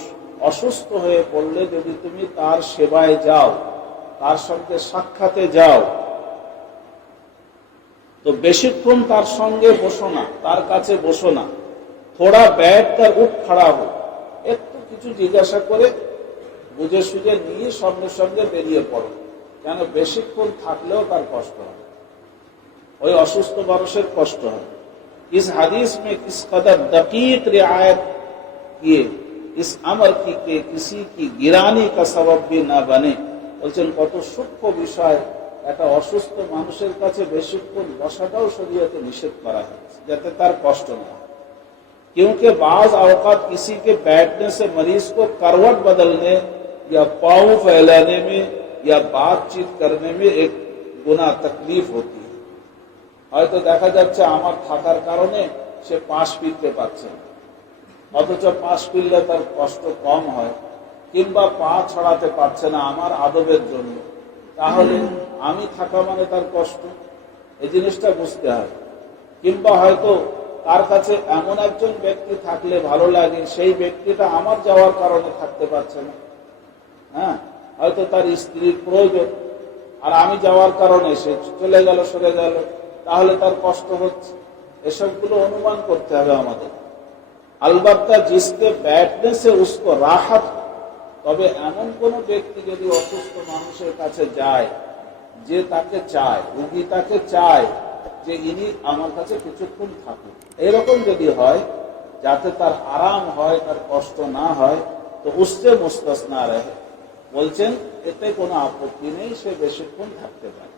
অসুস্থ হয়ে পড়লে যদি তুমি তার সেবায় যাও, তার সঙ্গে সাক্ষাতে যাও, তো বেশিক্ষণ তার সঙ্গে বসো না, তার কাছে বসো না, থোড়া बैठ कर उठ खड़ा हो, একটু কিছু জিজ্ঞাসা করে বুঝে সুঝে নিয়ে সঙ্গে সঙ্গে বেরিয়ে পড়ো, কেন বেশিক্ষণ থাকলেও তার কষ্ট হয়, ওই অসুস্থ মানুষের কষ্ট হয়। इस हदीस में किस कदर दकीक रियायत किए इस अमर की के किसी की गिरानी का सबब भी ना बने। বলছেন কত সূক্ষ্ম বিষয়, একটা অসুস্থ মানুষের কাছে বেশিক্ষণ বসাটাও শরীয়তে নিষেধ করা হয়েছে যাতে তার কষ্ট না হয়। क्योंकि बाज औकात किसी के बैठने से मरीज को करवट बदलने या पाँव फैलाने में या बातचीत करने में एक गुना तकलीफ होती है। হয়তো দেখা যাচ্ছে আমার থাকার কারণে সে পাশ ফিরতে পারছে না, অথচ পাশ ফিরলে তার কষ্ট কম হয়, কিংবা পা ছড়াতে পারছে না আমার আদবের জন্য, তাহলে আমি থাকা মানে তার কষ্ট, এই জিনিসটা বুঝতে হয়। কিংবা হয়তো তার কাছে এমন একজন ব্যক্তি থাকলে ভালো লাগে, সেই ব্যক্তিটা আমার যাওয়ার কারণে থাকতে পারছে না, হ্যাঁ, হয়তো তার স্ত্রীর প্রয়োজন, আর আমি যাওয়ার কারণে সে চলে গেল, সরে গেল, তাহলে তার কষ্ট হচ্ছে। এসবগুলো অনুমান করতে হবে আমাদের। अलबत्ता जिसके बैठने से उसको राहत, তবে এমন কোন ব্যক্তি যদি অসুস্থ মানুষের কাছে যায় যে তাকে চায়, রোগী তাকে চায় যে ইনি আমার কাছে কিছুক্ষণ থাকুন, এরকম যদি হয় যাতে তার আরাম হয়, তার কষ্ট না হয়, তো উসসে মুস্তাসনা রহে, বলছেন এতে কোনো আপত্তি নেই, সে বেশিক্ষণ থাকতে পারে।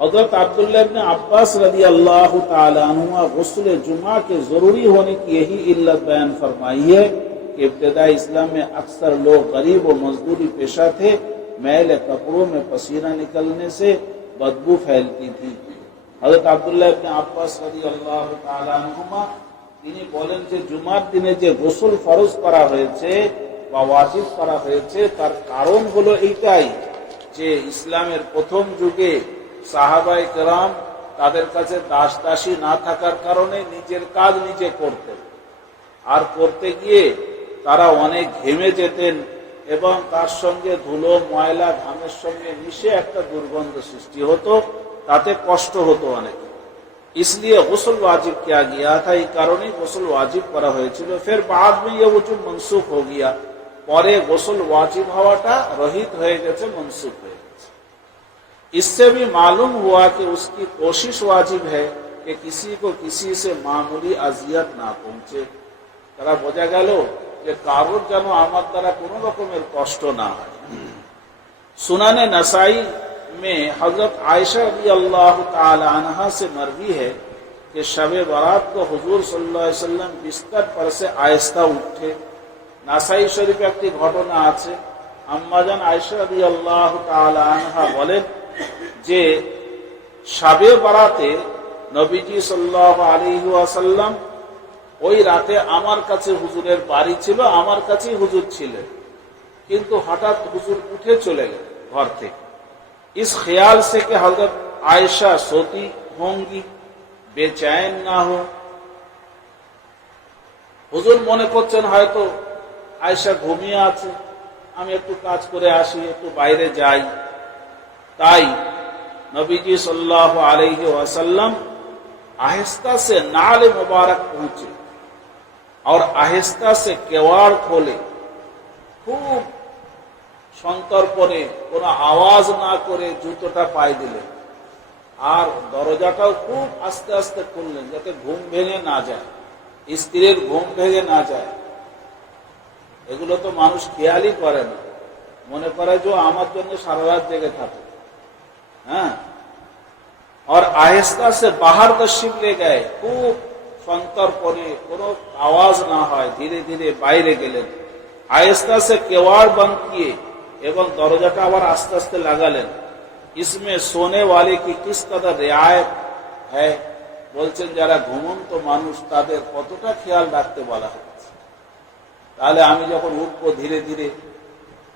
हज़रत अब्दुल्लाह इब्न अब्बास रज़ी अल्लाह ताला अन्हुमा गुस्ल जुमा के जरूरी होने की यही इल्लत बयान फरमाई है कि इब्तिदा इस्लाम में अक्सर लोग गरीब और मजदूरी पेशा थे, मैले कपड़ों में पसीना निकलने से बदबू फैलती थी। हज़रत अब्दुल्लाह इब्न अब्बास रज़ी अल्लाह ताला अन्हुमा তিনি বলেন যে জুমার দিনে যে গোসল ফরজ করা হয়েছে বা ওয়াজিব করা হয়েছে, তার কারণ হলো এইটাই যে ইসলামের প্রথম যুগে সাহাবায়ে কেরাম তাদের কাছে দাস দাসী না থাকার কারণে নিজের কাজ নিজে করতেন, আর করতে গিয়ে তারা অনেক ঘেমে যেতেন এবং তার সঙ্গে ধুলো ময়লা ঘামের সঙ্গে মিশে একটা দুর্গন্ধ সৃষ্টি হতো, তাতে কষ্ট হতো অনেক। इसलिए गुस्ल वाजिब किया गया था, এই কারণেই গোসল ওয়াজিব করা হয়েছিল। फिर बाद में ये वजूब मनसूख हो गया, পরে গোসল ওয়াজিব হওয়াটা রহিত হয়ে গেছে, মনসুখ হয়ে গেছে। इससे भी मालूम हुआ कि उसकी कोशिश वाजिब है कि किसी को किसी से मामूली अजियत ना पहुंचे। তারা বোঝা গেল যে কারোর যেন আমার দ্বারা কোনো রকমের কষ্ট না হয়। सुनाने नसाई में हजरत आयशा रज़ी अल्लाह ताला अन्हा से मरवी है कि शब बारात को हुजूर सल्लल्लाहु अलैहि वसल्लम बिस्तर पर से आहिस्ता उठे। नासाई शरीफে একটি ঘটনা আছে, আম্মাজান আয়েশা রাদিয়াল্লাহু তাআলা আনহা বলেন যে শবে বারাতে নবীজি সাল্লাল্লাহু আলাইহি ওয়াসাল্লাম ওই রাতে আমার কাছে হুজুরের বাড়ি ছিল, আমার কাছেই হুজুর ছিলেন, কিন্তু হঠাৎ হুজুর উঠে চলে গেলেন ঘর থেকে। इस ख्याल से कि हजरत आयशा सोती होंगी, बेचैन ना हो। হুজুর মনে করছেন হয়তো আয়েশা ঘুমিয়ে আছে, আমি একটু কাজ করে আসি, একটু বাইরে যাই। তাই নবীজি সাল্লাল্লাহু আলাইহি ওয়াসাল্লাম आहिस्ता से नाले मुबारक पहुंचे और आहिस्ता से केवाड़ खोले, খুব সন্তর্পণে কোনো আওয়াজ না করে জুতোটা পায়ে দিলেন, আর দরজাটাও খুব আস্তে আস্তে খুললেন যাতে ঘুম ভেঙে না যায়, স্ত্রীর ঘুম ভেঙে না যায়। এগুলো তো মানুষ খেয়ালই করে না, মনে করে যে আমার জন্য সারা রাত জেগে থাকে। হ্যাঁ, और आहिस्ता से बाहर तशरीफ ले गए, খুব সন্তর্পণে কোনো আওয়াজ না হয় ধীরে ধীরে বাইরে গেলেন। आहिस्ता से केवाड़ बंद किए এবং দরজাটা আবার আস্তে আস্তে লাগালেন। इसमें सोने वाले की किस कदर रियायत है, বলছেন যারা ঘুমন্ত মানুষ তাদের কতটা খেয়াল রাখতে বলা হচ্ছে। তাহলে আমি যখন উঠবো ধীরে ধীরে,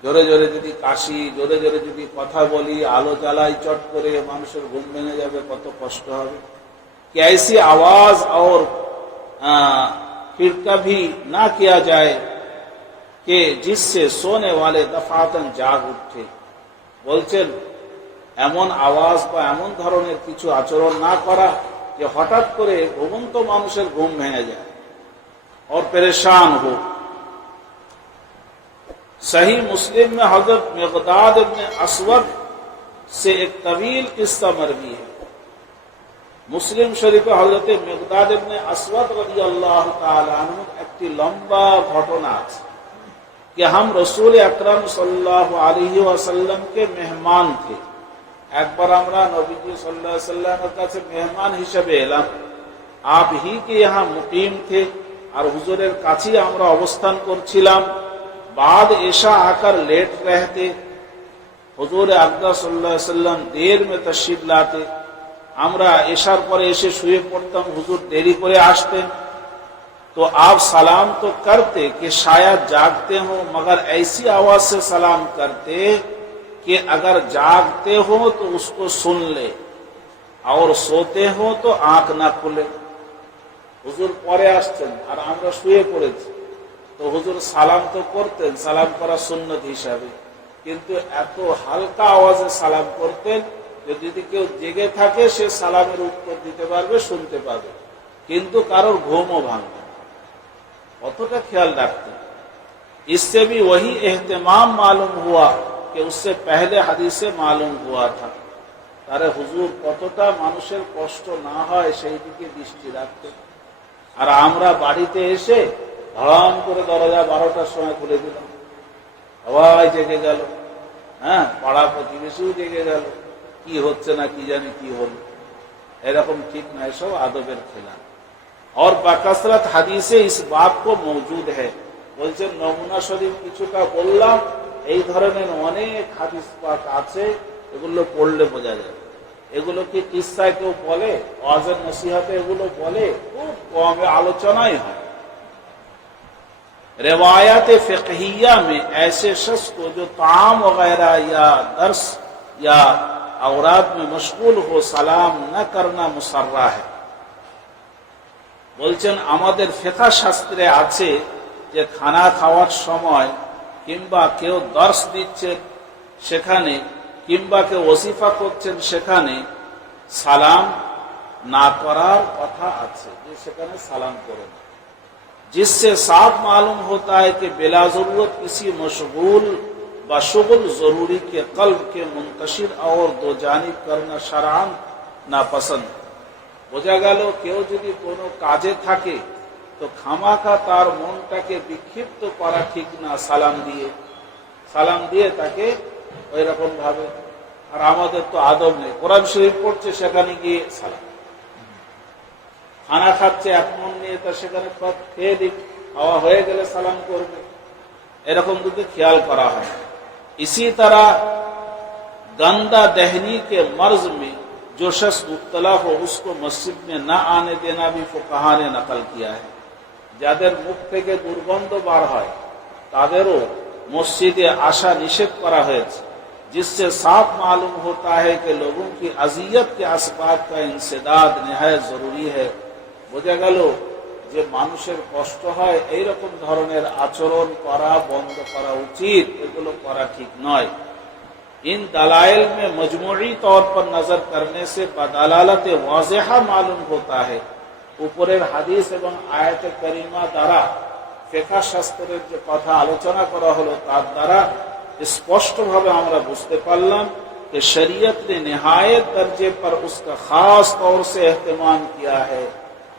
জোরে জোরে যদি কাশি, জোরে জোরে যদি কথা বলি, আলো জ্বালাই চট করে, মানুষের ঘুম ভেঙে যাবে, কত কষ্ট হবে। कि ऐसी आवाज और फिर कभी ना किया जाए कि जिससे सोने वाले दफातन जाग उठे। বলছেন এমন আওয়াজ বা এমন ধরনের কিছু আচরণ না করা যে হঠাৎ করে ঘুমন্ত মানুষের ঘুম ভেঙে যায় और परेशान हो। सही मुस्लिम में हजरत मिक़दाद इब्न असवद से एक तवील किस्सा मरवी है। मुस्लिम शरीफे हजरत मिक़दाद इब्न असवद রাদিয়াল্লাহু তাআলা আনহু একটি লম্বা ঘটনা আছে कि हम रसूल अकरम सल्लल्लाहु अलैहि वसल्लम के मेहमान थे। একবার আমরা নবীজি সাল্লাল্লাহু আলাইহি ওয়াসাল্লামের কাছে মেহমান হিসেবে এলাম। आप ही के यहाँ मुकीम थे और हुजूरेर काछेई আমরা অবস্থান করছিলাম। बाद ऐशा आकर लेट रहते। हुजूर अकरम सल्लल्लाहु अलैहि वसल्लम देर में तशरीफ लाते। আমরা এশার পরে এসে শুয়ে পড়তাম, হুজুর দেরি করে আসতেন। तो आप सलाम तो करते कि शायद जागते हो, मगर ऐसी आवाज से सलाम करते कि अगर जागते हो तो उसको सुन ले और सोते हो तो आंख ना खुले। हुजूर পরে আসছেন আর আমরা শুয়ে পড়েছি, তো হুজুর সালাম তো করতেন, সালাম করা সুন্নত হিসাবে, কিন্তু এত হালকা আওয়াজে সালাম করতেন যে যদি কেউ জেগে থাকে সে সালামের উত্তর দিতে পারবে, শুনতে পাবে, কিন্তু কারোর ঘুমও ভাঙবে। অতটা খেয়াল রাখতেন। इससे भी वही एहतमाम मालूम हुआ कि उससे पहले हदीसे मालूम हुआ था। তারে হুজুর কতটা মানুষের কষ্ট না হয় সেই দিকে দৃষ্টি রাখতেন। আর আমরা বাড়িতে এসে ধড়াম করে দরজা 12টার সময় খুলে দিলাম, সবাই জেগে গেল, হ্যাঁ, পাড়া প্রতিবেশীও জেগে গেল, কি হচ্ছে না কি জানি কি হলো, এরকম ঠিক না, এসব আদবের খেলাফ। और बकसरत हदीसे इस बात को मौजूद है। বলছেন নমুনা শরীফ কিছুটা বললাম, এই ধরনের অনেক হাদিস পাক আছে, এগুলো পড়লে বোঝা যাবে। এগুলো কি কিসসায় কেউ বলে, ওয়াজের নসিহতে এগুলো বলে, খুব কম আলোচনাই হয়। रिवायत फिक़हिया में ऐसे शख्स को जो ताम वगैरह या दर्स या औराद में मशगूल हो सलाम न करना मुसर्रा है। বলছেন আমাদের ফিকহ শাস্ত্রে আছে যে খানা খাওয়ার সময় কিংবা কেউ দর্স দিচ্ছেন সেখানে কিংবা কেউ ওসিফা করছেন সেখানে সালাম না করার কথা আছে, যে সেখানে সালাম করুন। जिससे साफ मालूम होता है कि बिला जरूरत किसी मशगूल व शुगल जरूरी के कल्ब के मुंतशिर और दो जानिब करना शरआन नापसंद। বোঝা গেল কেউ যদি কোনো কাজে থাকে তো খামাখা তার মনটাকে বিক্ষিপ্ত করা ঠিক না, সালাম দিয়ে তাকে ওই রকম ভাবে। আর আমাদের তো আদব নেই, কোরআন শরীফ পড়ছে সেখানে গিয়ে সালাম, খানা খাচ্ছে এক মন নিয়ে তা সেখানে খেয়ে দিক, খাওয়া হয়ে গেলে সালাম করবে, এরকম যদি খেয়াল করা হয়। इसी तरह गंदा दहनी के मर्ज में जो शख्स मुब्तला हो उसको मस्जिद में न आने देना भी फुकाहा ने नकल किया है। যাদের মুখ থেকে দুর্গন্ধ বার হয় তাদেরও মসজিদে আসা নিষেধ করা হয়েছে। जिससे साफ मालूम होता है कि लोगों की अजियत के असबाब का इंसदाद निहायत जरूरी है। বোঝা গেল যে মানুষের কষ্ট হয় এইরকম ধরনের আচরণ করা বন্ধ করা উচিত, এগুলো করা ঠিক নয়। इन दलाइल में मजमूई तौर पर नजर करने से बदलालत वाज़ेहा मालूम होता है। উপরের হাদিস এবং আয়াতে কারিমা দ্বারা ফিকহ শাস্ত্রের যে কথা আলোচনা করা হলো তার দ্বারা স্পষ্টভাবে আমরা বুঝতে পারলাম कि शरीयत ने निहायत दर्जे पर उसका खास तौर से एहतमाम किया है।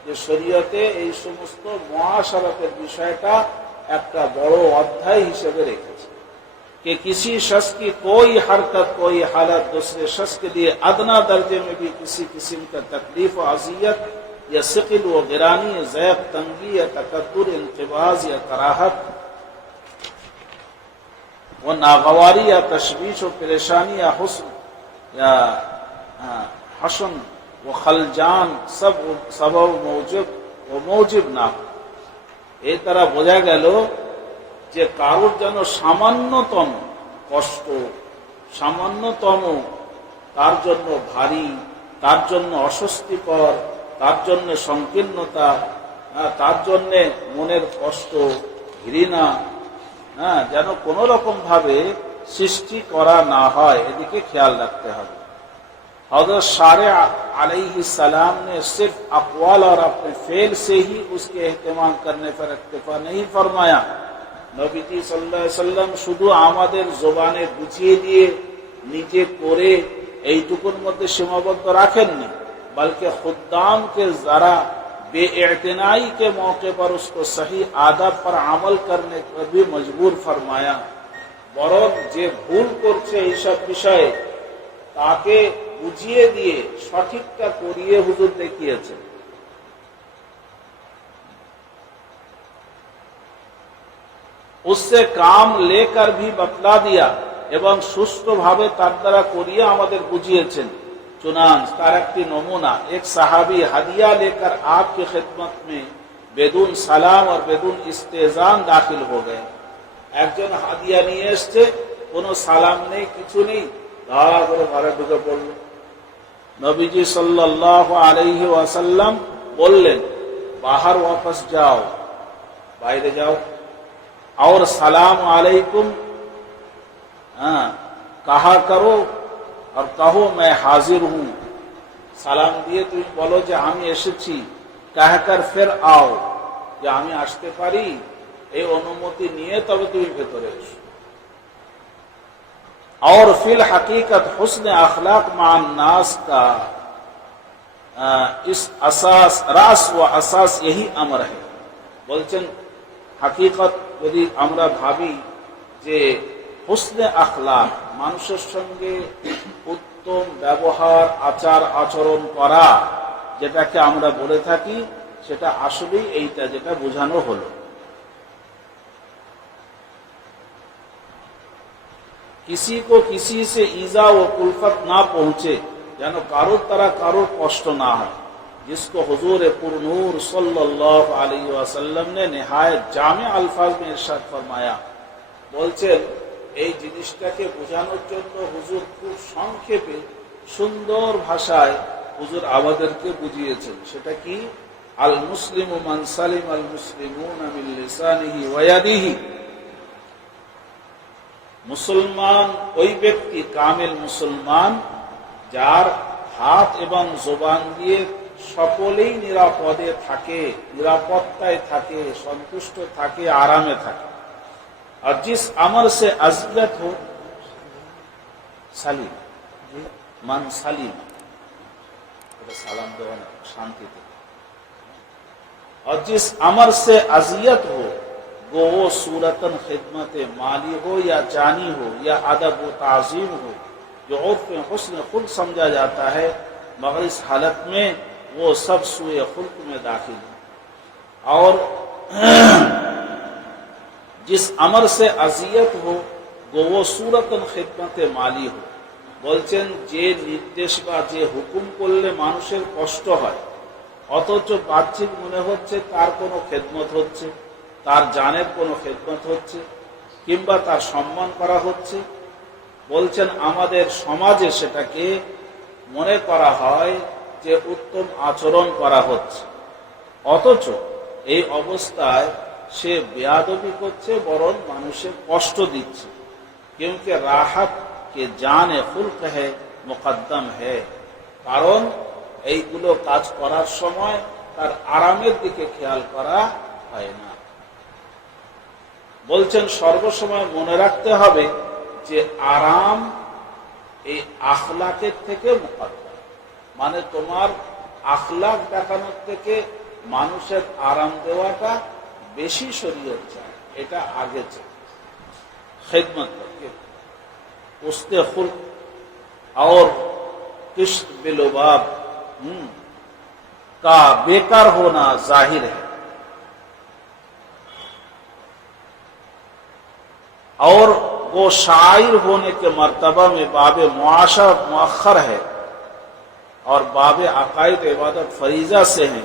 যে শরীয়তে এই সমস্ত মুআশারাতের বিষয়টা একটা বড় অধ্যায় হিসেবে রেখেছে। कि किसी शख्स की कोई हरकत कोई हालत दूसरे शख्स के लिए अदना दर्जे में भी किसी किस्म का तकलीफ व अजियत या सिकिल व गिरानी ज़ैक़ तंगी या तकद्दुर इंक़िबाज़ या कराहत व नागवारी या तशवीश व परेशानी या हुस्न या हसन व खलजान सब सबब मौजिब ना हो। এই দ্বারা বোঝা গেল যে কারোর যেন সামান্যতম কষ্ট, সামান্যতম তার জন্য ভারী, তার জন্য অস্বস্তিকর, তার জন্য সংকীর্ণতা তার জন্যে মনের কষ্ট, ঘৃণা যেন কোনো রকম ভাবে সৃষ্টি করা না হয়, এদিকে খেয়াল রাখতে হবে। हज़रत शारे अलैहिस्सलाम ने सिर्फ अक़वाल और अपने फेल से ही उसके एहतमाम करने पर इक्तिफा नहीं फरमाया। नबीजी सल्लल्लाहु अलैहि वसल्लम शुधु आमादेर ज़ुबाने गुछिए दिए नीचे करे এইটুকুর মধ্যে সীমাবদ্ধ রাখেননি, बल्कि खुद्दाम के जरा बेइतनाई के मौके पर उसको सही आदब पर अमल करने पर भी मजबूर फरमाया। বরং যে ভুল করছে এইসব বিষয়ে তাকে বুঝিয়ে দিয়ে সঠিকটা করিয়ে হুজুর দেখিয়েছেন। उससे काम लेकर भी बतला दिया এবং সুষ্ঠুভাবে তার দ্বারা করিয়ে আমাদের বুঝিয়েছেন। चुनांच তার একটি নমুনা, एक साहबी हदिया लेकर आपकी खिदमत में बेदून सलाम और बेदून इस्तेजान दाखिल हो गए। একজন হাদিয়া নিয়ে এসছে, কোনো সালাম নেই, কিছু নেই, ধারা করে ঘরে ঢুকে পড়ল। নবীজি সাল্লাল্লাহু আলাইহি ওয়াসাল্লাম বললেন, বাহার ওয়াপস যাও, বাইরে যাও, और सलाम अलैकुम कहा करो और कहो मैं हाजिर हूं। সালাম দিয়ে তুমি বলো যে আমি এসেছি, कहकर फिर आओ, যে আমি আসতে পারি, এই অনুমতি নিয়ে তবে তুমি ভেতরে এসো। और फिल हकीकत हुस्न अखलाक मान नास का इस असास रास व असास यही अमर है। বলছেন হাকিকত যদি আমরা ভাবি যে হুসনে আখলাক, মানুষের সঙ্গে উত্তম ব্যবহার, আচার আচরণ করা, যেটাকে আমরা বলে থাকি, সেটা আসলেই এইটা যেটা বোঝানো হলো। किसी को किसी से ईजा व कुल्फत ना पहुंचे, যেন কারোর দ্বারা কারোর কষ্ট না হয়। जिसको हुजूर पुरनूर सल्लल्लाहु अलैहि वसल्लम ने निहायत जामे अल्फाज में इरशाद फरमाया। বলছেন এই জিনিসটাকে বোঝানোর জন্য হুজুর খুব সংক্ষেপে সুন্দর ভাষায় হুজুর আমাদেরকে বুঝিয়েছেন। সেটা কি? আল মুসলিমু মান সালিম আল মুসলিমুনা মিন লিসানিহি ওয়া ইয়াদিহি। মুসলমান ওই ব্যক্তি, কামিল মুসলমান, যার হাত এবং জবান দিয়ে সকলেই নিরাপদে থাকে, নিরাপত্তায় থাকে, সন্তুষ্ট থাকে, আরামে থাকে। আর জিস আমর সে আজলত হো সালিম, মান সালিম, সালাম দেওয়া শান্তিতে। और जिस अमर से अजियत हो, वो सूरतन खिदमत माली हो या जानी हो या अदब व ताजीम हो, जो उर्फ हुस्न खुद समझा जाता है, मगर इस हालत में वो सब सुए खुल्क में दाखिल है। और जिस अमर से अजियत हो, वो सूरतन खिदमत माली हो। বলছেন যে নির্দেশ বা যে হুকুম করলে মানুষের কষ্ট হয়, অথচ বাহ্যিক মনে হচ্ছে তার কোনো খেদমত হচ্ছে, তার জানের কোনো খেদমত হচ্ছে, কিংবা তার সম্মান করা হচ্ছে, বলছেন আমাদের সমাজে সেটাকে মনে করা হয় যে উত্তম আচরণ করা হচ্ছে, অথচ এই অবস্থায় সে বেয়াদবি করছে, বরং মানুষের কষ্ট দিচ্ছে। क्योंकि राहत के जाने खुल्क है मुकद्दम है, কারণ এইগুলো কাজ করার সময় তার আরামের দিকে খেয়াল করা হয় না। বলছেন সর্বসময় মনে রাখতে হবে যে আরাম এই আখলাকের থেকে মুকদ্দম, মানে তোমার আখলাক দেখানোর থেকে মানুষের আরাম দেওয়াটা বেশি শরীয়ত চায়, এটা আগে চায়। खिदमत करके उसके खुल्क और किश्त बिलुबाब का बेकार होना जाहिर है, और वो शायर होने के मर्तबा में बाबे मुआशा मुअख्खर है और बाबे अकायद इबादत फरीजा से है।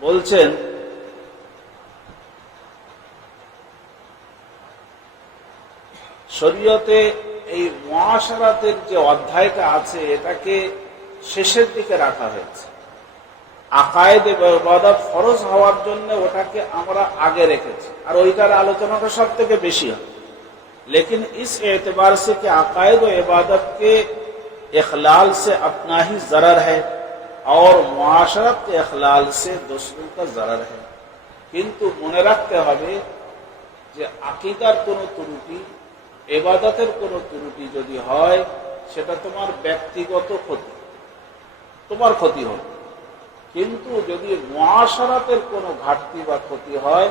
বলছেন শরীয়তে এই মুআশারাতের যে অধ্যায়টা আছে, এটাকে শেষের দিকে রাখা হয়েছে। আকায়েদ এবং ইবাদত ফরজ হওয়ার জন্য ওটাকে আমরা আগে রেখেছি, আর ওইটার আলোচনাটা সব থেকে বেশি হয়। लेकिन इस एतबार से कि अकायद व इबादत के इखलाल से अपना ही जरर है और मुआशरत के इखलाल से दूसरों का जरर है। किंतु মনে রাখতে হবে যে আকীদার কোনো ত্রুটি, ইবাদতের কোনো ত্রুটি যদি হয়, সেটা তোমার ব্যক্তিগত ক্ষতি, তোমার ক্ষতি হবে। কিন্তু যদি মুআশারাতের কোনো ঘাটতি বা ক্ষতি হয়,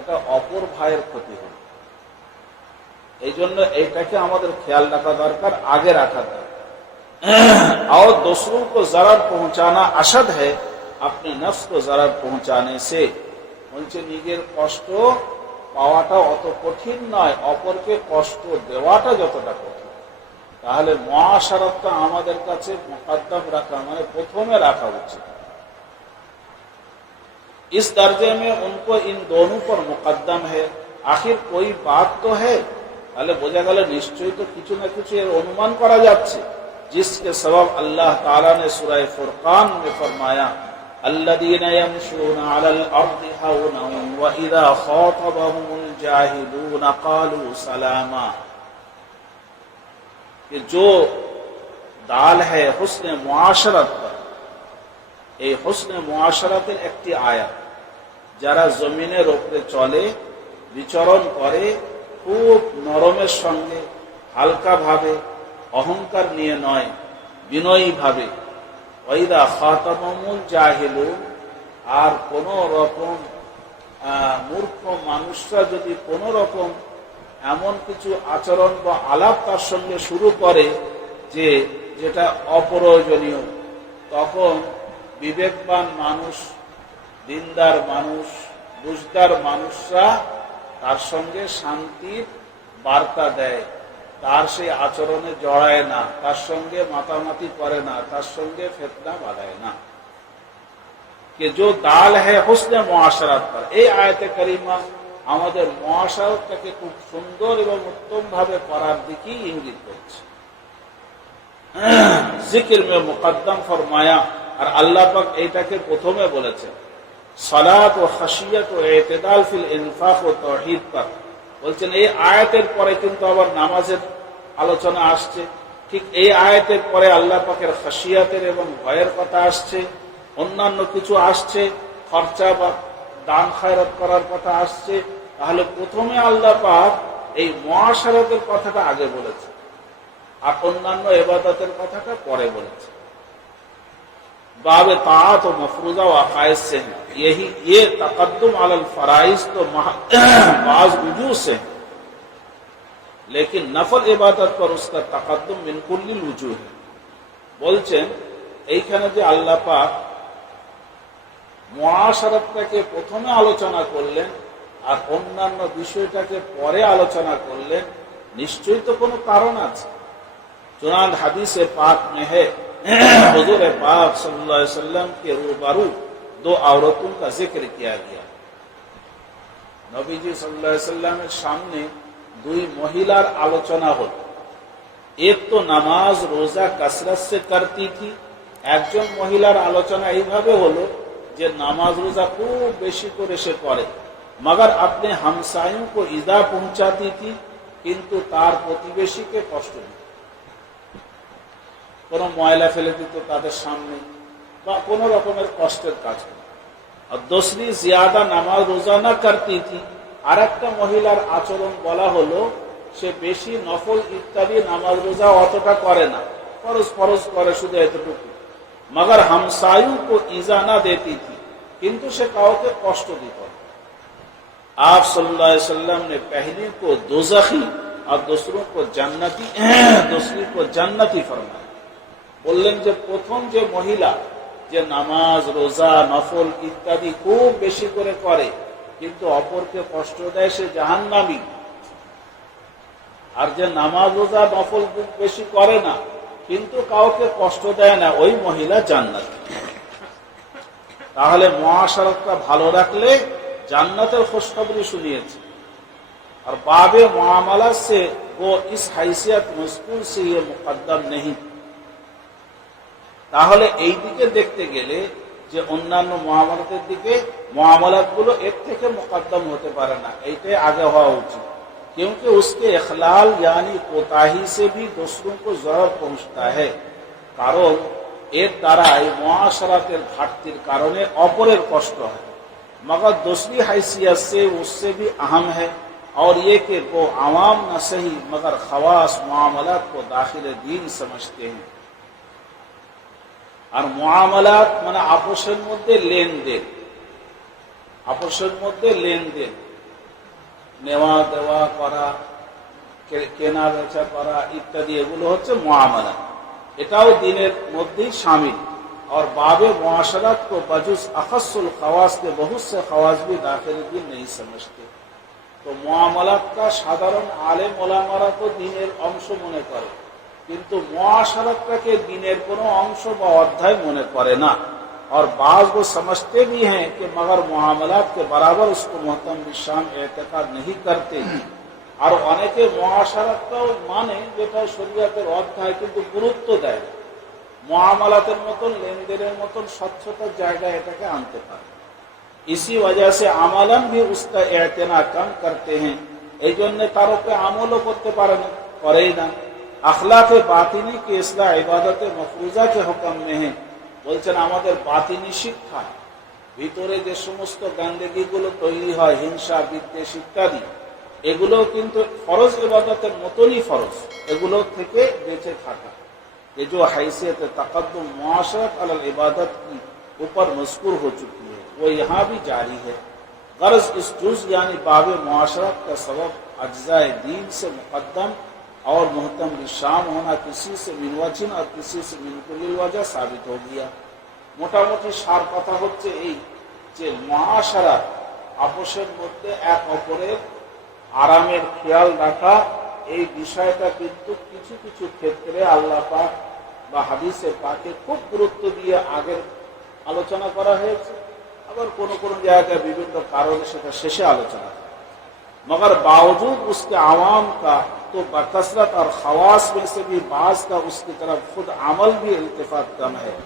এটা অপর ভাইয়ের ক্ষতি হবে। এই জন্য এইটাকে আমাদের খেয়াল রাখা দরকার, আগে রাখা দরকার। और दूसरों को जरर पहुंचाना अशद है अपने नफ्स को जरर पहुंचाने से। বলছে নিজের কষ্ট পাওয়াটা অত কঠিন নয়, অপরকে কষ্ট দেওয়াটা যতটা কঠিন। তাহলে মুআশারাতটা আমাদের কাছে মুকদ্দম রাখা, মানে প্রথমে রাখা উচিত। इस दर्जे में उनको इन दोनों पर मुकद्दम है। आखिर कोई बात तो है, তাহলে বোঝা গেল নিশ্চয়ই তো কিছু না কিছু এর অনুমান করা যাচ্ছে, जिसके सबब अल्लाह ताला ने सूरह फुरकान में फरमाया अल्लज़ीना यमशूना अलल अर्दि हौनन व इज़ा खातबहुमुल जाहिलूना क़ालू सलामा। कि जो दाल है हुस्न मुआशरत पर, এই হুসনে মুআশারাতের একটি আয়াত, যারা জমিনের উপরে চলে, বিচরণ করে, খুব নরমের সঙ্গে, হালকা ভাবে, অহংকার নিয়ে নয়, বিনয়ী ভাবে। ওয়াইদা খাতাবাহুমুল জাহিলুন, আর কোন রকম মূর্খ মানুষরা যদি কোন রকম এমন কিছু আচরণ বা আলাপ তার সঙ্গে শুরু করে যেটা অপ্রয়োজনীয়, তখন বিবেকবান মানুষ, দিনদার মানুষ, বুঝদার মানুষরা তার সঙ্গে শান্তির বার্তা দেয়, তার সেই আচরণে জড়ায় না, তার সঙ্গে মাতামাতি করে না, তার সঙ্গে ফিতনা বাঁধায় না। कि जो दाल है हुस्ने मुआशरात पर, এই আয়াতে কারিমা আমাদের মুআশারাতটাকে খুব সুন্দর এবং উত্তম ভাবে করার দিকেই ইঙ্গিত করছে। জিকির মে মুকদ্দম ফরমায়া, আর আল্লাহ পাক এইটাকে প্রথমে বলেছেন সালাত ও খাশিয়াত ও ইতিদাল ফিল ইনফাক ও তাওহীদ पर। বলছেন এই আয়াতের পরে কিন্তু আবার নামাজের আলোচনা আসছে, ঠিক এই আয়াতের পরে আল্লাহ পাকের খাশিয়াতের এবং ভয়ের কথা আসছে, অন্যান্য কিছু আসছে, খরচা বা দান খায়রাত করার কথা আসছে। তাহলে প্রথমে আল্লাহ পাক এই মুআশারাতের কথাটা আগে বলেছে, আর অন্যান্য ইবাদতের কথাটা পরে বলেছে। बाब ताअत और मफरूजा व अकायद से है, यही ये तकद्दुम अलल फराइज तो बाज वजूह से है, लेकिन नफल इबादत पर उसका तकद्दुम मिन कुल्लिल वजूह है। বলছেন এইখানে যে আল্লাহ পাক মুআশারাতটাকে প্রথমে আলোচনা করলেন আর অন্যান্য বিষয়টাকে পরে আলোচনা করলেন, নিশ্চয়ই তো কোনো কারণ আছে। চুনান হাদিসে পাক में है हुजूर पाक सल्लल्लाहु अलैहि वसल्लम के रूबरू दो औरतों का जिक्र किया गया। नबीजी सल्लल्लाहु अलैहि वसल्लमेর सामने দুই মহিলার আলোচনা হলো। एक तो नमाज रोजा कसरत से करती थी, একজন মহিলার আলোচনা এইভাবে হলো যে নামাজ রোজা খুব বেশি করে সে করে, मगर अपने हमसायों को इजा पहुंचाती थी, কিন্তু তার প্রতিবেশীকে কষ্ট দিত, কোনো ময়লা ফেলে দিত তাদের সামনে বা কোনো রকমের কষ্টের কাজ করত। আর दूसरी ज्यादा নামাজ রোজা না করती थी, আর একটা মহিলার আচরণ বলা হলো সে বেশি নফল ইত্যাদি নামাজ রোজা অতটা করে না, ফরজ ফরজ করে শুধু এতটুকু, मगर हमसायों को इजा ना देती थी, কিন্তু সে কাউকে কষ্ট দিত না। आप सल्लल्लाहु अलैहि वसल्लम ने पहली को दोज़खी और दूसरों को जन्नती, दूसरी को जन्नती फरमाया। বললেন যে প্রথম যে মহিলা যে নামাজ রোজা নফল ইত্যাদি খুব বেশি করে করে কিন্তু অপরকে কষ্ট দেয় সে জাহান্নামী, আর যে নামাজ রোজা নফল খুব বেশি করে না কিন্তু কাউকে কষ্ট দেয় না, ওই মহিলা জান্নাতি। তাহলে মুআশারাতটা ভালো রাখলে জান্নাতের খুশখবরি শুনিয়েছে। और बाबे मुआमला से वो इस हैसियत मज़कूर से ये मुक़द्दम नहीं। তাহলে এই দিকে দেখতে গেলে যে অন্যান্য মুআমালাতের দিকে মুআমালাতগুলো এর থেকে মুকদ্দম হতে পারে না, এইটাই আগে হওয়া উচিত। क्योंकि उसके इखलाल यानी कोताही से भी दूसरों को जरर पहुंचता है, কারণ এর দ্বারাই মুআশারাতের ঘাটতির কারণে অপরের কষ্ট হয়। मगर दूसरी हैसियत से उससे भी अहम है और ये कि वो आवाम न सही मगर खवास मुआमलात को दाखिल दीन समझते हैं। আর মুআমালাত মানে আপোষের মধ্যে লেনদেন, আপোষের মধ্যে লেনদেন, নেওয়া দেওয়া করা, কেনা বেচা করা ইত্যাদি, এগুলো হচ্ছে মুআমালাত। এটাও দিনের মধ্যেই শামিল। और बाब मुआशरत को बजुस अखस्सुल खवास के बहुत से खवास भी दाखिल दीन नहीं समझते। तो मुआमलात का साधारण आलेम ওলামারা তো দিনের অংশ মনে করে, কিন্তু मुआशरतটাকে দিনের কোনো অংশ বা অধ্যায় মনে করে না। और बाज वो समझते भी हैं कि मगर मुआमलात के बराबर उसको मोहतम बिशान एतकाद नहीं करते। और অনেকে মুআশারাতটাও মানে যেটা শরীয়তের অধ্যায়, কিন্তু গুরুত্ব দেয় না। মুআমালাতের মতন, লেনদেনের মতন স্বচ্ছতার জায়গায় এটাকে আনতে পারে। इसी वजह से আমলান भी उसका एतना कम करते हैं, এই জন্য তার উপরে আমলও করতে পারে না, করেই না। আখলাকে বাতিনি কে ইসলাহ ইবাদতে মফরুজা কে হুকুম में है, বলছেন আমাদের বাতিনি শিক্ষা, ভিতরে যে সমস্ত গান্দেগিগুলো তৈরি হয়, হিংসা বিদ্বেষ ইত্যাদি, এগুলো কিন্তু ফরজ ইবাদতের মতনই ফরজ, এগুলো থেকে বেঁচে থাকা। ये जो हैसियत तक़द्दुम मुआशरत अलल इबादत की ऊपर मज़कूर हो चुकी है, वो यहाँ भी जारी है। गर्ज इस जुज़ यानी बाब मुआशरत का सबब अज्ज़ाए दीन से मुक़द्दम और मुहतम शाम होना किसी से मिन वजह और किसी से मिन कुल्लिल वजह साबित हो गया। मोटामुटी सार कथा होच्छे এই যে মুআশারাত, আপোষের মধ্যে এক অপরের আরামের খেয়াল রাখা, এই বিষয়টা কিন্তু কিছু কিছু ক্ষেত্রে আল্লাহ পাক বা হাদিসে পাকে খুব গুরুত্ব দিয়ে আগের আলোচনা করা হয়েছে, আবার কোন কোন জায়গায় বিভিন্ন কারণে সেটা শেষে আলোচনা হয়। मगर बावजूद उसके आवाम का तो बकसरत और खवास में से भी बाज का उसकी तरफ खुद अमल भी इल्तिफात कम है।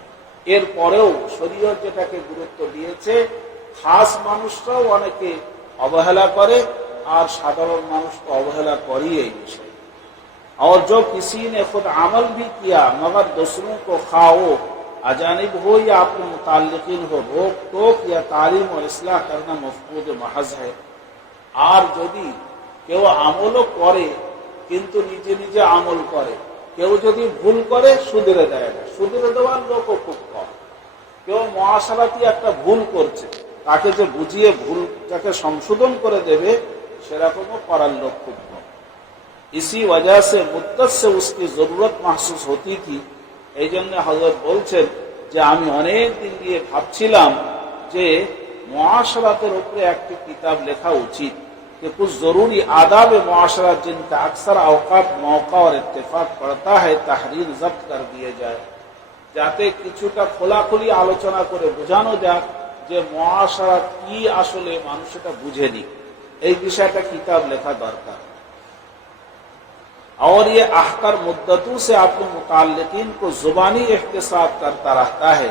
এর পরেও শরীয়ত যেটাকে গুরুত্ব দিয়েছে, খাস মানুষরাও অনেকে অবহেলা করে, और साधारण मानुष को अवहेला करी यही विषय। और जो किसी ने खुद अमल भी किया मगर दूसरों को खाओ अजानिब हो या अपने मुताल्लिकीन हो रोक टोक या तालीम और इस्लाह करना मफकूद महज है। और यदि केउ আমলও করে কিন্তু নিজে নিজে আমল করে, কেউ যদি ভুল করে শুধরে দেয় না, শুধরে দেওয়ার লোকও খুব কম। কেউ মুআশারাতি একটা ভুল করছে, তাকে যে বুঝিয়ে ভুলটাকে সংশোধন করে দেবে সেরকমও করার লোক খুব কম। इसी वजह से मुद्दत से उसकी जरूरत महसूस होती थी। এই জন্য হযরত বলছেন যে আমি অনেক দিন দিয়ে ভাবছিলাম যে মুআশারাতের উপরে একটি কিতাব লেখা উচিত, कि कुछ जरूरी आदाब मुआशरत जिनका अक्सर औकात मौका और इत्तेफाक पड़ता है तहरीर जब्त कर दिए जाए, যাতে কিছুটা খোলাখুলি আলোচনা করে বোঝানো যাক যে মুআশারাত কি আসলে মানুষ এটা বুঝে নিক, এই বিষয়টা কিতাব লেখা দরকার। और ये अहकर मुद्दतों से अपने मुताल्लिकीन को जुबानी इख्तिसाब करता रहता है।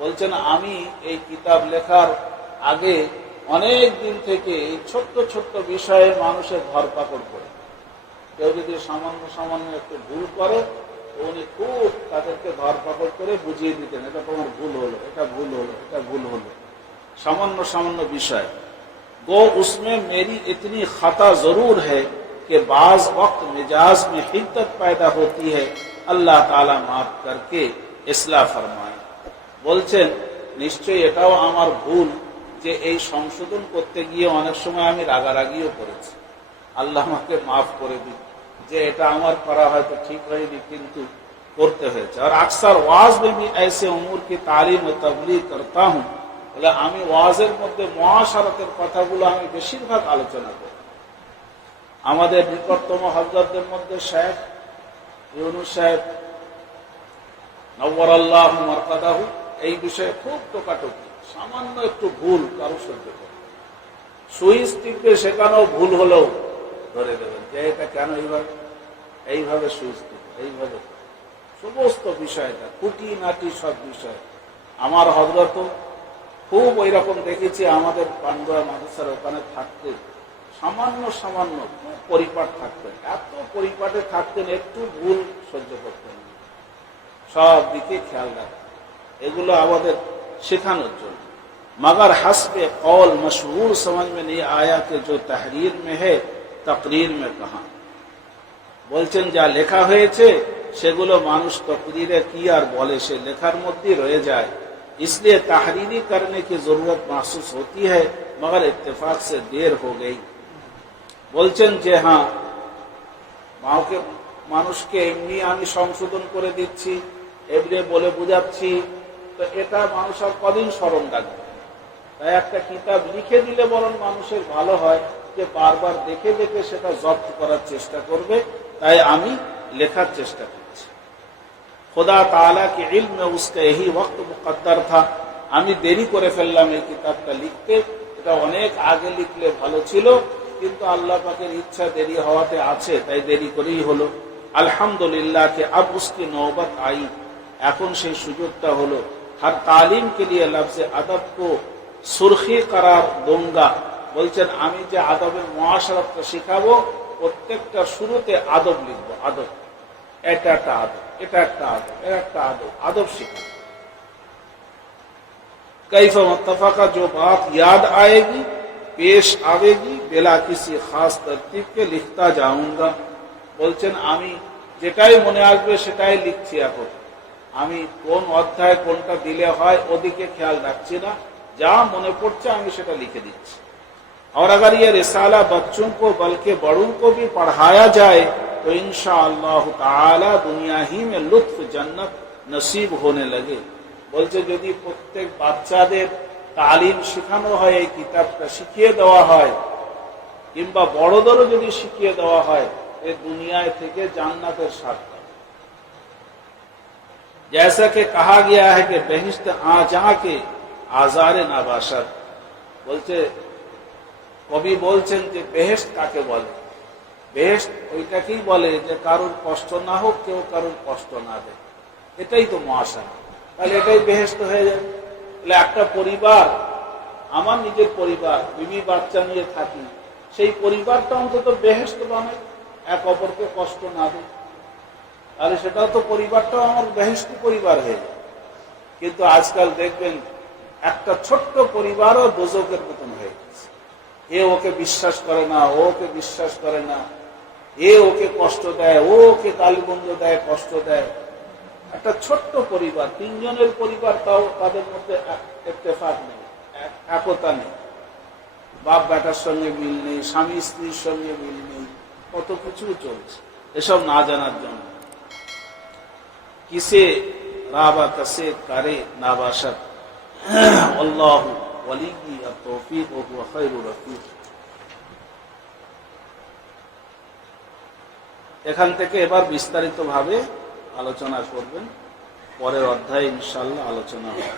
বলছেন আমি এই কিতাব লেখার আগে অনেক দিন থেকে এই ছোট্ট ছোট্ট বিষয়ে মানুষের ধরপাকড় করে, কেউ যদি সামান্য সামান্য একটু ভুল করে উনি খুব তাদেরকে ধরপাকড় করে বুঝিয়ে দিতেন, এটা তোমার ভুল হলো, এটা ভুল হলো, এটা ভুল হলো, সামান্য সামান্য বিষয়। गो उसमें मेरी इतनी खता जरूर है कि बाज वक्त मिजाज में हिद्दत पैदा होती है, अल्लाह ताला माफ करके इस्लाह फरमाए। বলছেন নিশ্চয়ই এটাও আমার ভুল যে এই সংশোধন করতে গিয়ে অনেক সময় আমি রাগারাগিও করেছি, আল্লাহ আমাকে মাফ করে দিন যে এটা আমার করা হয়তো ঠিক হয়নি কিন্তু করতে হয়েছে। আর अक्सर वाज में भी ऐसे उमूर की तालीम व तबलीग करता हूँ, বলে আমি ওয়াজের মধ্যে মুআশারাতের কথাগুলো আমি বেশিরভাগ আলোচনা করি। আমাদের নিকটতম হযরতদের মধ্যে শেখ ইউনুস সাহেব নওয়ারাল্লাহু মারকাদাহু এই বিষয়ে খুব টোকাটুকি, সামান্য একটু ভুল কারো সহ্য করে, সুইচ টিপে সেখানেও ভুল হলেও ধরে দেবেন যে এটা কেন এইভাবে সুইচ টিপে এইভাবে, সমস্ত বিষয়টা খুঁটি নাটি সব বিষয়। আমার হযরত খুব ওই রকম দেখেছি আমাদের পান্ডুয়া মাদ্রাসার ওখানে থাকতে, সামান্য সামান্য খুব পরিপাট থাকতেন, এত পরিপাটে থাকতেন একটু ভুল সহ্য করতেন, সব দিকে খেয়াল রাখতেন। এগুলো আমাদের শেখানোর জন্য। मगर हस्ब कौल मशहूर समझ में नहीं आया कि जो तहरीर में है तकरीर में कहा। বলছেন যা লেখা হয়েছে সেগুলো মানুষ তকরিরে কি আর বলে, সে লেখার মধ্যেই রয়ে যায়। इसलिए तहरीरी करने की जरूरत महसूस होती है मगर इत्तेफाक से देर हो गई। বলছেন যে হ্যাঁ, মানুষকে এমনি আমি সংশোধন করে দিচ্ছি, এমনি বলে বুঝাচ্ছি, তো এটা মানুষ আর কদিন স্মরণ রাখবে। তাই একটা কিতাব লিখে দিলে বরং মানুষের ভালো হয়, যে বারবার দেখে দেখে সেটা জব্দ করার চেষ্টা করবে। তাই আমি লেখার চেষ্টা করছি। खुदा ताला के इल्म में उसका यही वक्त मुकद्दर था। আমি দেরি করে ফেললাম এই কিতাবটা লিখতে, এটা অনেক আগে লিখলে ভালো ছিল, কিন্তু আল্লাহ পাকের ইচ্ছা দেরি হওয়াতে আছে, তাই দেরি করেই হলো। আলহামদুলিল্লাহ के अब उसकी नौबत आई, এখন সেই সুযোগটা হলো। हर तालीम के लिए लफ्ज़ अदब को सुर्खी करार दूंगा। বলছেন আমি যে আদবের মুআশারাতটা শিখাবো, প্রত্যেকটা শুরুতে আদব লিখবো। আদব, এটা একটা আদব, এটা একটা আদব, এটা একটা আদব, আদব শিখাবো। कैफ मुत्तफ़क़ा जो बात याद आएगी पेश आवेगी बिला किसी खास तरतीब के लिखता जाऊंगा। বলছেন আমি যেটাই মনে আসবে সেটাই লিখছি। এখন আমি কোন অধ্যায় কোনটা দিলে হয় ওদিকে খেয়াল রাখছি না, যা মনে পড়ছে আমি সেটা লিখে দিচ্ছি। और अगर ये रिसाला बच्चों को बल्कि बड़ों को भी पढ़ाया जाए तो इंशाअल्लाह ताला दुनिया ही में लुत्फ जन्नत नसीब होने लगे। বলছে যদি প্রত্যেক বাচ্চাদের তালিম শেখানো হয়, এই কিতাবটা শিখিয়ে দেওয়া হয়, কিংবা বড়দেরও যদি শিখিয়ে দেওয়া হয়, এই দুনিয়ায় থেকে জান্নাতের স্বাদ পাবে। जैसा कि कहा गया है कि बेहिश्त आ जाके आजारे नाबाशत। বলছে কবি বলছেন যে বেহেশত কাকে বলে? বেহেশত ওইটাকেই বলে যে কারোর কষ্ট না হোক, কেউ কারোর কষ্ট না দেয়, এটাই তো মুআশারা। তাহলে এটাই বেহেশত হয়ে যায়। তাহলে একটা পরিবার, আমার নিজের পরিবার, বিবি বাচ্চা নিয়ে থাকি, সেই পরিবারটা অন্তত বেহেশত বানায়, এক অপরকে কষ্ট না দেয়, তাহলে সেটাও তো পরিবারটাও আমার বেহেশতি পরিবার হয়ে যায়। কিন্তু আজকাল দেখবেন একটা ছোট্ট পরিবারও দোজখের মতন হয়ে গেছে। এ ওকে বিশ্বাস করে না, ও ওকে বিশ্বাস করে না, এ ওকে কষ্ট দেয়, ও ওকে গালিগঞ্জ দেয়, কষ্ট দেয়। একটা ছোট্ট পরিবার, তিনজনের পরিবার, তাও তাদের মধ্যে ইত্তেফাক নেই, একতা নেই, বাপ বেটার সঙ্গে মিল নেই, স্বামী স্ত্রীর সঙ্গে মিল নেই, কত কিছু চলছে এসব না জানার জন্য। কিসে রাবাতা সে করে নাবাশত, আল্লাহু ওয়ালিয়্যি আত-তাওফীক ওয়া হুয়া খায়রুর রাফীক। এখান থেকে এবার বিস্তারিতভাবে আলোচনা করবেন, পরের অধ্যায়ে ইনশাআল্লাহ আলোচনা হবে।